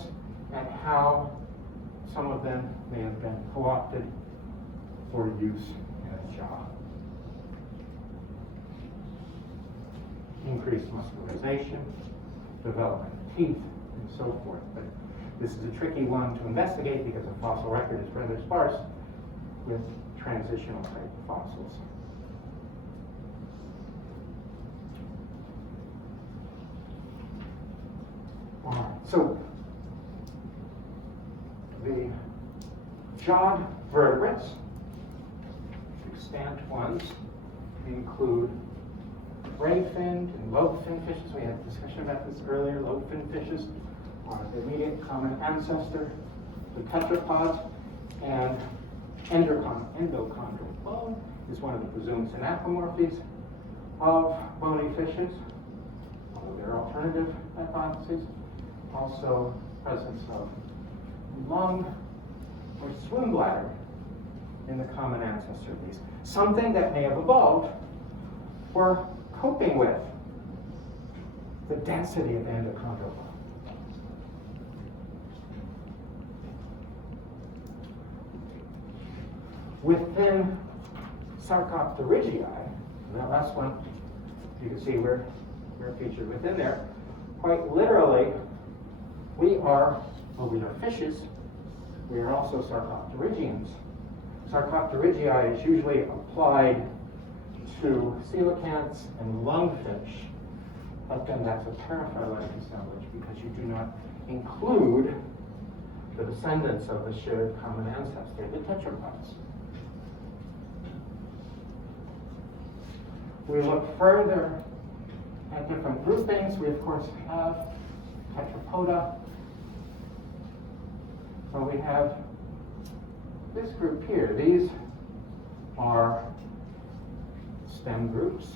and how some of them may have been co-opted for use in a jaw. Increased muscularization, development of teeth, and so forth. But this is a tricky one to investigate because the fossil record is rather sparse with transitional type fossils. All right, so the jawed vertebrates, extant ones, include ray-finned and lobe-finned fishes. We had a discussion about this earlier. Lobe-finned fishes are the immediate common ancestor, the tetrapods, and endochondral bone is one of the presumed synapomorphies of bony fishes, although there are alternative hypotheses. Also, presence of lung or swim bladder in the common ancestor of these. Something that may have evolved for coping with the density of the endochondral bone. Within Sarcopterygia, that last one, you can see we're featured within there. Quite literally, we are fishes. We are also Sarcopterygians. Sarcopterygia is usually applied to coelacanths and lungfish, but then that's a paraphyletic assemblage because you do not include the descendants of the shared common ancestor, the tetrapods. We look further at different groupings. We, of course, have Tetrapoda. So we have this group here. These are stem groups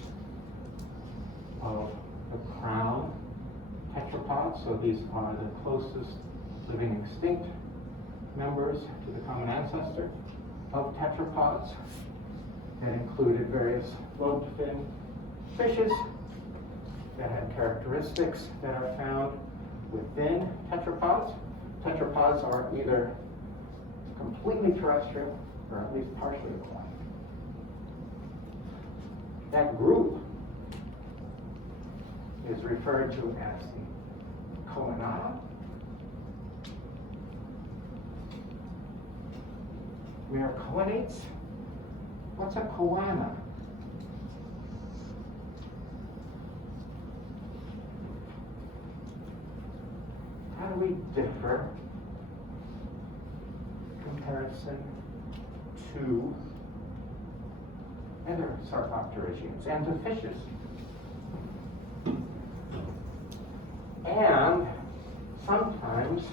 of the crown tetrapods. So these are the closest living extinct members to the common ancestor of tetrapods. That included various lobed-fin fishes that had characteristics that are found within tetrapods. Tetrapods are either completely terrestrial or at least partially aquatic. That group is referred to as the Choanata. We are chordates. What's a choana? How do we differ in comparison to other Sarcopterygians and to fishes? And sometimes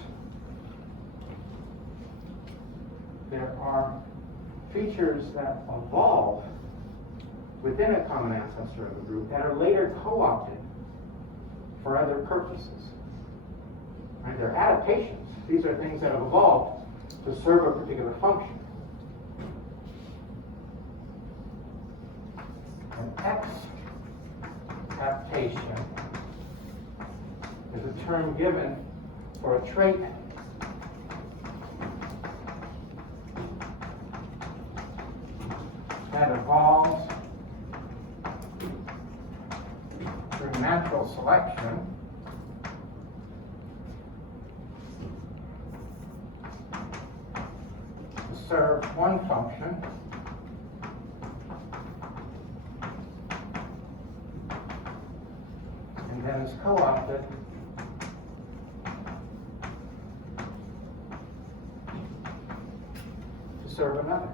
there are features that evolve within a common ancestor of the group that are later co-opted for other purposes. Right? They're adaptations. These are things that have evolved to serve a particular function. An adaptation is a term given for a trait that evolves through natural selection to serve one function and then is co-opted to serve another.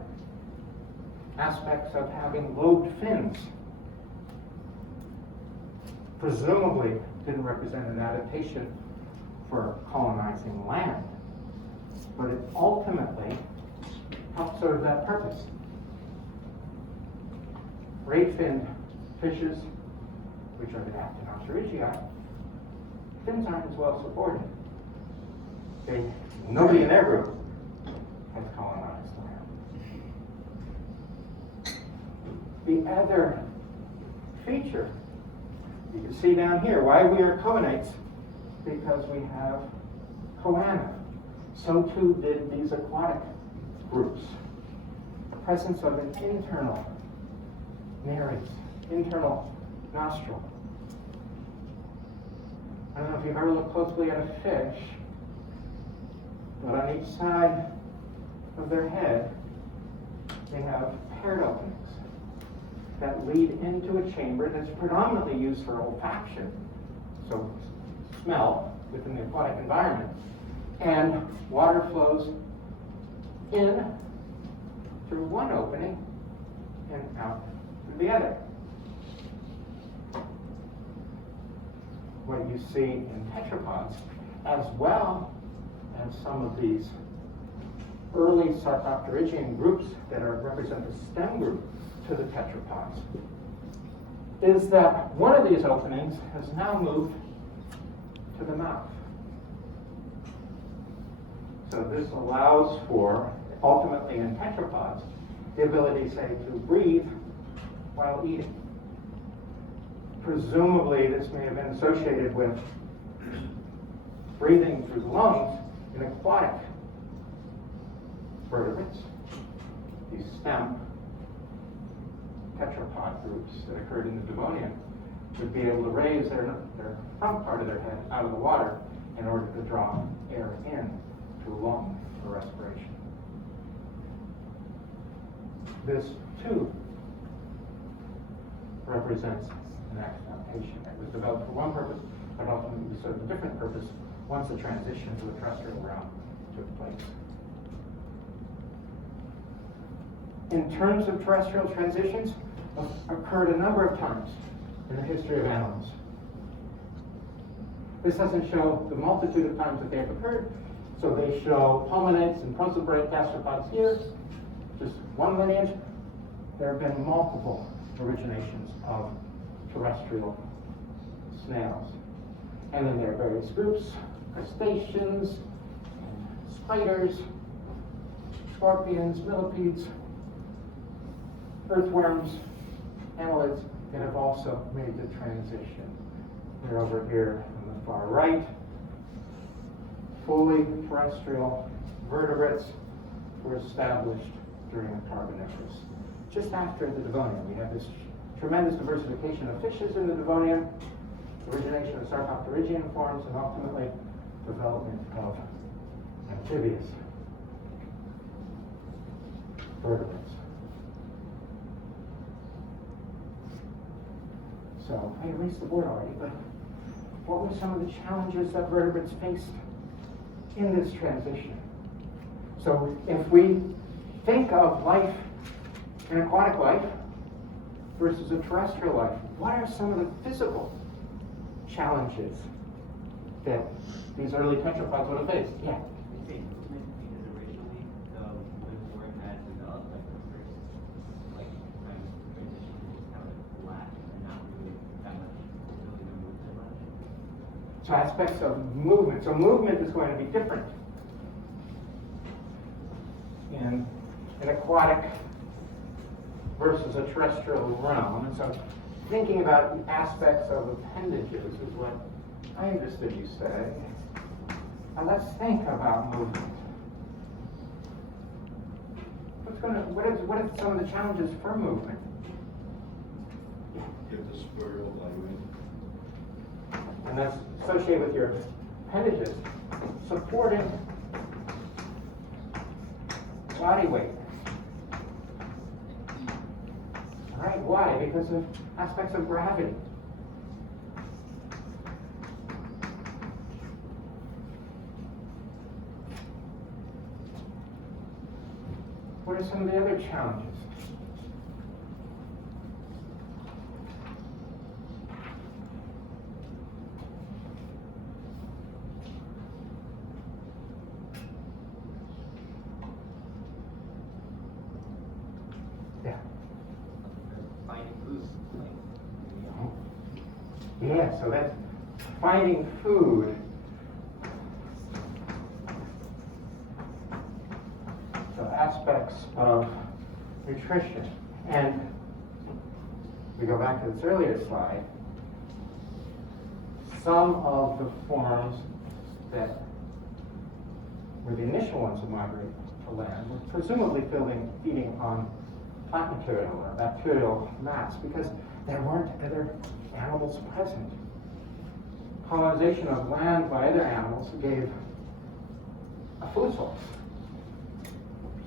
Aspects of having lobed fins presumably didn't represent an adaptation for colonizing land, but it ultimately helped serve that purpose. Ray-finned fishes, which are the Actinopterygii, fins aren't as well supported. Nobody in their group has colonized land. The other feature you can see down here, why we are choanates, because we have choana. So too did these aquatic groups. The presence of an internal nares, internal nostril. I don't know if you've ever looked closely at a fish, but on each side of their head, they have paired openings that lead into a chamber that's predominantly used for olfaction, so smell within the aquatic environment. And water flows in through one opening and out through the other. What you see in tetrapods, as well as some of these early Sarcopterygian groups that represent the stem group to the tetrapods, is that one of these openings has now moved to the mouth. So this allows for, ultimately in tetrapods, the ability, say, to breathe while eating. Presumably, this may have been associated with breathing through the lungs in aquatic vertebrates, these stem tetrapod groups that occurred in the Devonian would be able to raise their front part of their head out of the water in order to draw air in through lung for respiration. This, too, represents an adaptation that was developed for one purpose, but ultimately served a different purpose once the transition to a terrestrial realm took place. In terms of terrestrial transitions, occurred a number of times in the history of animals. This doesn't show the multitude of times that they have occurred, so they show pulmonates and prosobrate gastropods here, just one lineage. There have been multiple originations of terrestrial snails. And then there are various groups, crustaceans, spiders, scorpions, millipedes, earthworms, annelids that have also made the transition. They're over here on the far right. Fully terrestrial vertebrates were established during the Carboniferous. Just after the Devonian, we have this tremendous diversification of fishes in the Devonian, origination of Sarcopterygian forms, and ultimately development of amphibious vertebrates. So I erased the board already, but what were some of the challenges that vertebrates faced in this transition? So if we think of life, an aquatic life versus a terrestrial life, what are some of the physical challenges that these early tetrapods would have faced? Yeah. They say movement because originally the liverwort had developed like the first time transition was kind of flat and not really that much, really no movement much. So aspects of movement. So movement is going to be different in an aquatic versus a terrestrial realm. And so thinking about the aspects of appendages is what I understood you say. Now let's think about movement. What are some of the challenges for movement? Get the squirrel alignment. And that's associated with your appendages supporting body weight. All right, why? Because of aspects of gravity. What are some of the other challenges? Yeah. Finding food, Yeah, so that's finding food. So aspects of nutrition. And we go back to this earlier slide. Some of the forms that were the initial ones to migrate to land were presumably feeding on plant material or bacterial mats because there weren't other animals present. Colonization of land by other animals gave a food source,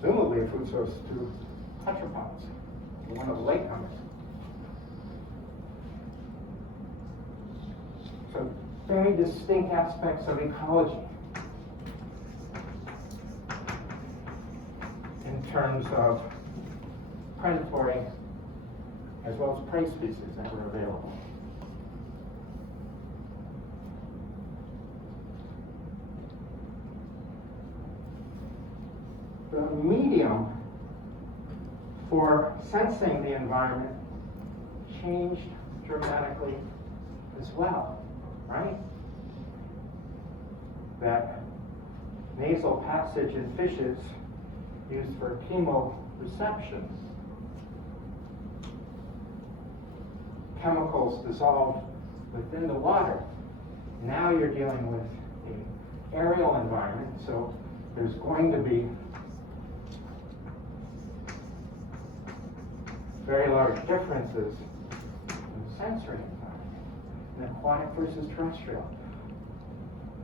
presumably a food source to tetrapods, one of the latecomers. So very distinct aspects of ecology in terms of predatory as well as prey species that were available. The medium for sensing the environment changed dramatically as well, right? That nasal passage in fishes used for chemoreception, chemicals dissolved within the water. Now you're dealing with an aerial environment, so there's going to be very large differences in the sensory environment, in aquatic versus terrestrial.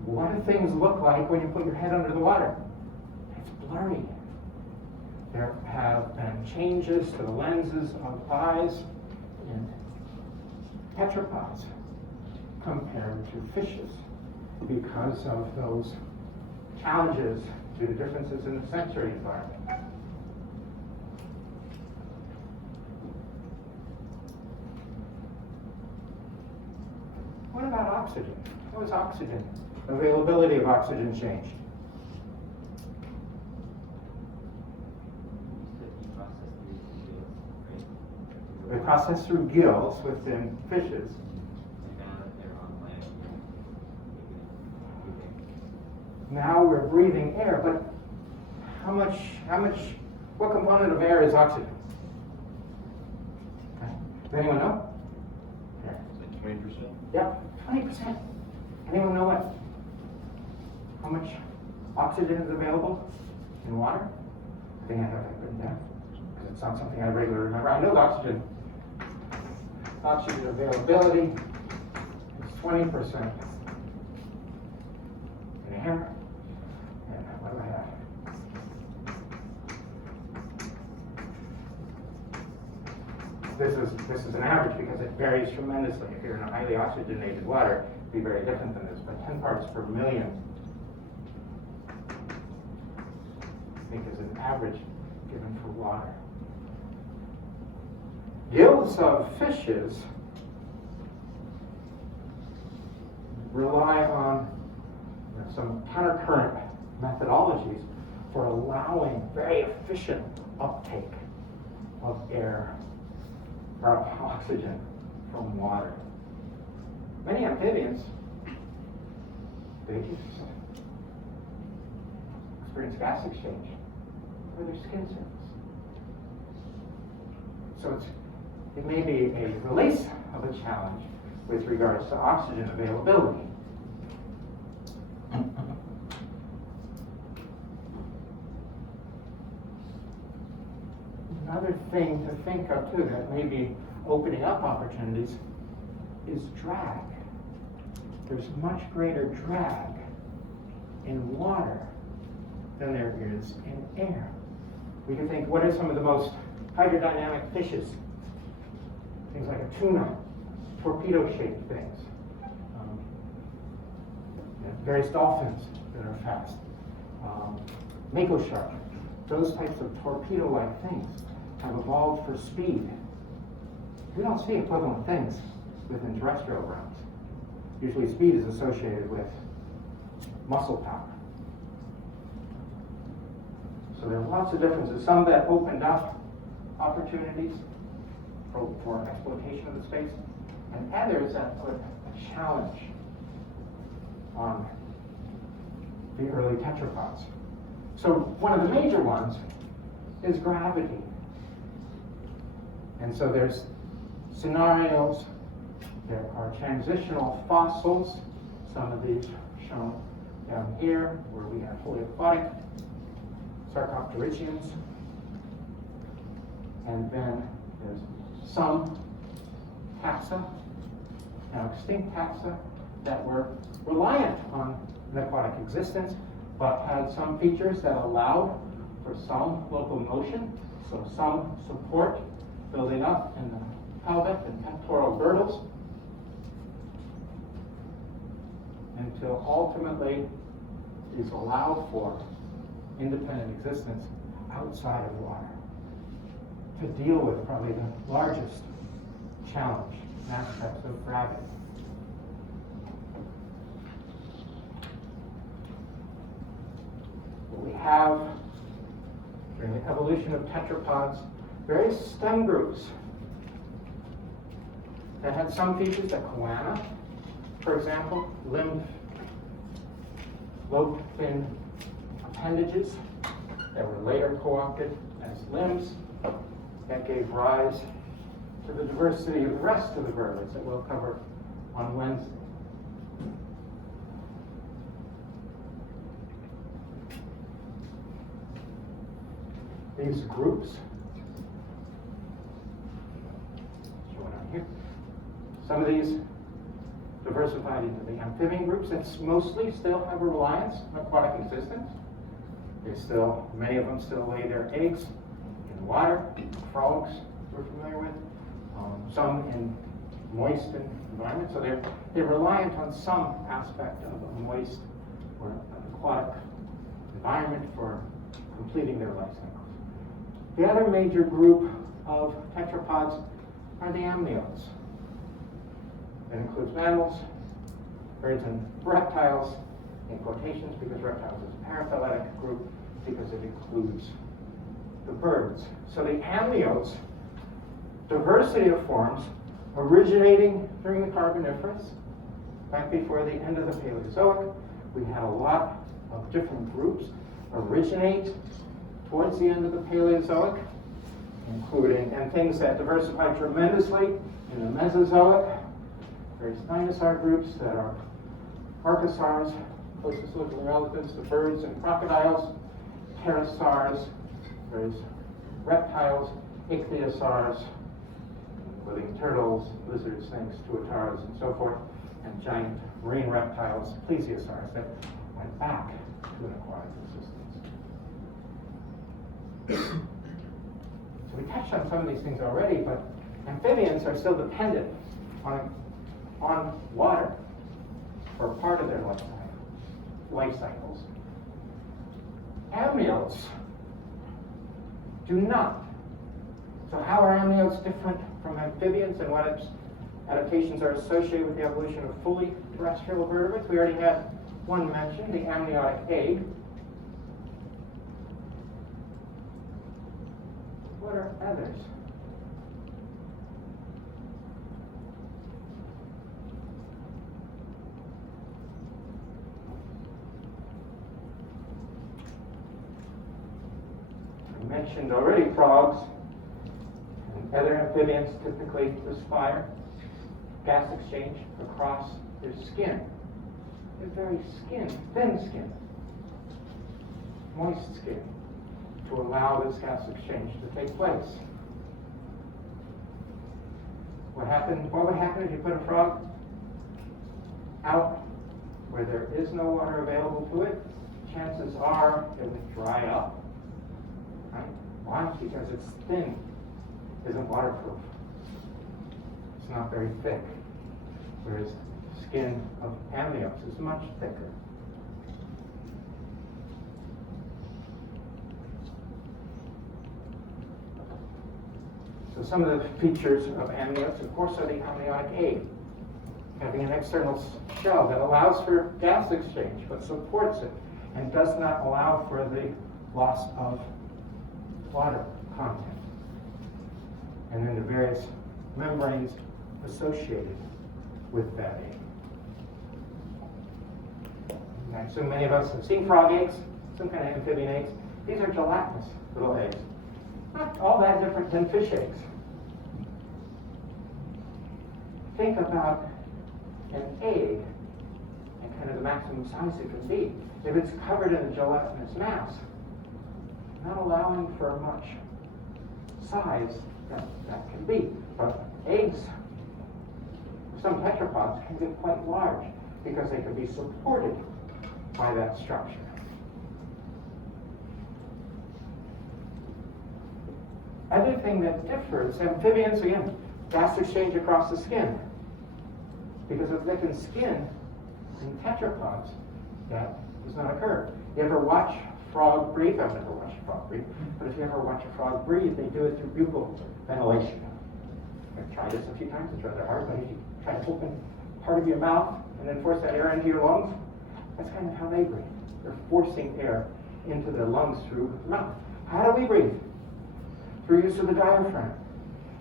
What do things look like when you put your head under the water? It's blurry. There have been changes to the lenses of eyes in tetrapods compared to fishes because of those challenges due to differences in the sensory environment. What about oxygen? How is oxygen? Availability of oxygen change? They process through gills within fishes. Now we're breathing air, but what component of air is oxygen? Okay. Does anyone know? Like 20%? Yeah, 20%. Anyone know how much oxygen is available in water? I think I have that written down, because it's not something I regularly remember. I know the oxygen availability is 20% in air. And what do I have? This is an average because it varies tremendously. If you're in a highly oxygenated water, it'd be very different than this, but 10 parts per million, I think, is an average given for water. Gills of fishes rely on some countercurrent methodologies for allowing very efficient uptake of air or of oxygen from water. Many amphibians, they experience gas exchange for their skin surface. So it may be a release of a challenge with regards to oxygen availability. Another thing to think of too that may be opening up opportunities is drag. There's much greater drag in water than there is in air. We can think, what are some of the most hydrodynamic fishes? Things like a tuna, torpedo-shaped things. Various dolphins that are fast. Mako shark. Those types of torpedo-like things have evolved for speed. We don't see equivalent things within terrestrial realms. Usually speed is associated with muscle power. So there are lots of differences. Some that opened up opportunities for exploitation of the space, and others that put a challenge on the early tetrapods. So one of the major ones is gravity. And so there's scenarios. There are transitional fossils. Some of these shown down here, where we have fully aquatic Chordates. And then there's some taxa, now extinct taxa, that were reliant on an aquatic existence, but had some features that allowed for some local motion, so some support building up in the pelvic and pectoral girdles, until ultimately is allowed for independent existence outside of water to deal with probably the largest challenge in aspects of gravity. We have, during the evolution of tetrapods, various stem groups that had some features that Koana, for example, lobe-fin appendages that were later co-opted as limbs that gave rise to the diversity of the rest of the vertebrates that we'll cover on Wednesday. These groups, shown on here, some of these diversified into the amphibian groups that mostly still have a reliance on aquatic existence. Many of them still lay their eggs in water, frogs we're familiar with, some in moist environments. So they're reliant on some aspect of a moist or an aquatic environment for completing their life cycles. The other major group of tetrapods are the amniotes. It includes mammals, birds and reptiles, in quotations because reptiles is a paraphyletic group because it includes the birds. So the amniotes, diversity of forms originating during the Carboniferous, back before the end of the Paleozoic. We had a lot of different groups originate towards the end of the Paleozoic, including, and things that diversified tremendously in the Mesozoic, various dinosaur groups that are archosaurs, closest living relatives to birds and crocodiles, pterosaurs, various reptiles, ichthyosaurs, including turtles, lizards, snakes, tuatars, and so forth, and giant marine reptiles, plesiosaurs, that went back to an aquatic existence. So we touched on some of these things already, but amphibians are still dependent on water for part of their life cycles. Amniotes do not. So how are amniotes different from amphibians, and what adaptations are associated with the evolution of fully terrestrial vertebrates? We already had one mentioned, the amniotic egg. What are others? I mentioned already frogs and other amphibians typically respire gas exchange across their skin. Their very skin, thin skin, moist skin, to allow this gas exchange to take place. What would happen if you put a frog out where there is no water available to it? Chances are it would dry up. Right? Why? Because it's thin, isn't waterproof. It's not very thick, whereas the skin of amniotes is much thicker. So some of the features of amniotes, of course, are the amniotic egg, having an external shell that allows for gas exchange, but supports it, and does not allow for the loss of water content. And then the various membranes associated with that egg. And I assume many of us have seen frog eggs, some kind of amphibian eggs. These are gelatinous little eggs. Not all that different than fish eggs. Think about an egg and kind of the maximum size it can be. If it's covered in a gelatinous mass, not allowing for much size that can be. But eggs, some tetrapods, can get quite large because they can be supported by that structure. Other thing that differs, amphibians, again, gas exchange across the skin. Because of thickened skin in tetrapods, that does not occur. You ever watch frog breathe? I've never watched a frog breathe, but if you ever watch a frog breathe, they do it through buccal ventilation. I've tried this a few times, it's rather hard, but if you try to open part of your mouth and then force that air into your lungs, that's kind of how they breathe. They're forcing air into their lungs through the mouth. How do we breathe? Through use of the diaphragm.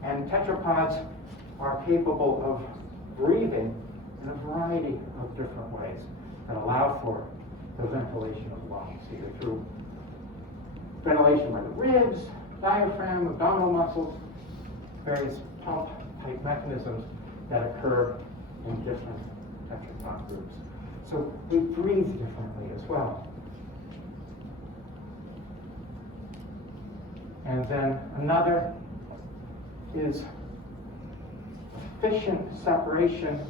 And tetrapods are capable of breathing in a variety of different ways that allow for the ventilation of lungs, either through ventilation by the ribs, diaphragm, abdominal muscles, various pump-type mechanisms that occur in different tetrapod groups. So we breathe differently as well. And then another is efficient separation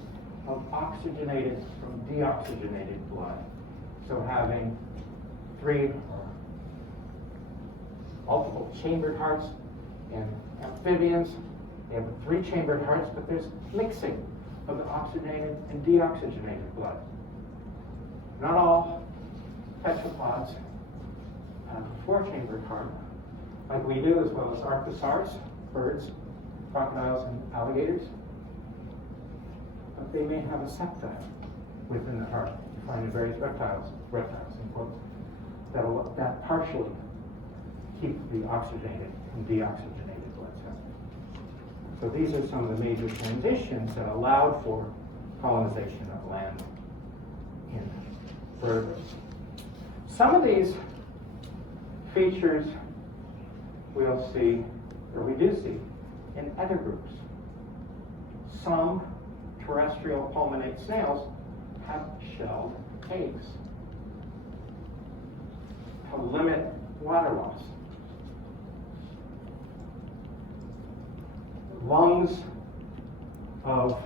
of oxygenated from deoxygenated blood. So having 3 or multiple chambered hearts in amphibians, they have 3 chambered hearts, but there's mixing of the oxygenated and deoxygenated blood. Not all tetrapods four-chambered heart, like we do, as well as archosaurs, birds, crocodiles, and alligators. But they may have a septa within the heart. You find in various reptiles in quotes, that partially keep the oxygenated and deoxygenated blood cells. So these are some of the major transitions that allowed for colonization of land in vertebrates. Some of these features we'll see, or we do see, in other groups. Some terrestrial pulmonate snails have shelled eggs to limit water loss. Lungs of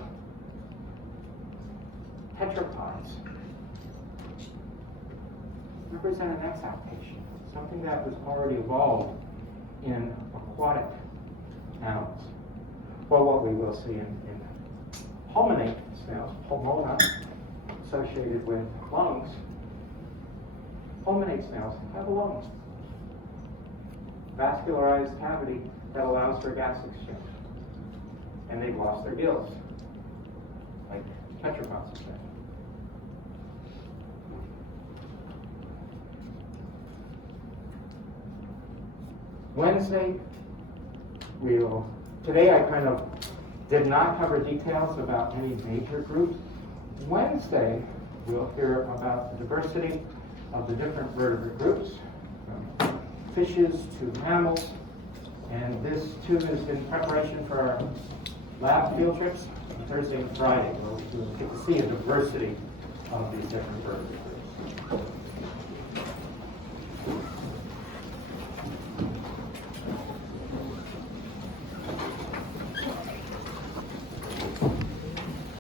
tetrapods represent an exaltation, something that was already evolved in aquatic animals. Well, what we will see in pulmonate snails, pulmona, associated with lungs, pulmonate snails have a lung. Vascularized cavity that allows for gas exchange. And they've lost their gills, like tetrapods have. Wednesday, today I kind of did not cover details about any major groups. Wednesday, we'll hear about the diversity of the different vertebrate groups, from fishes to mammals, and this too is in preparation for our lab field trips on Thursday and Friday, where we'll get to see a diversity of these different vertebrate groups.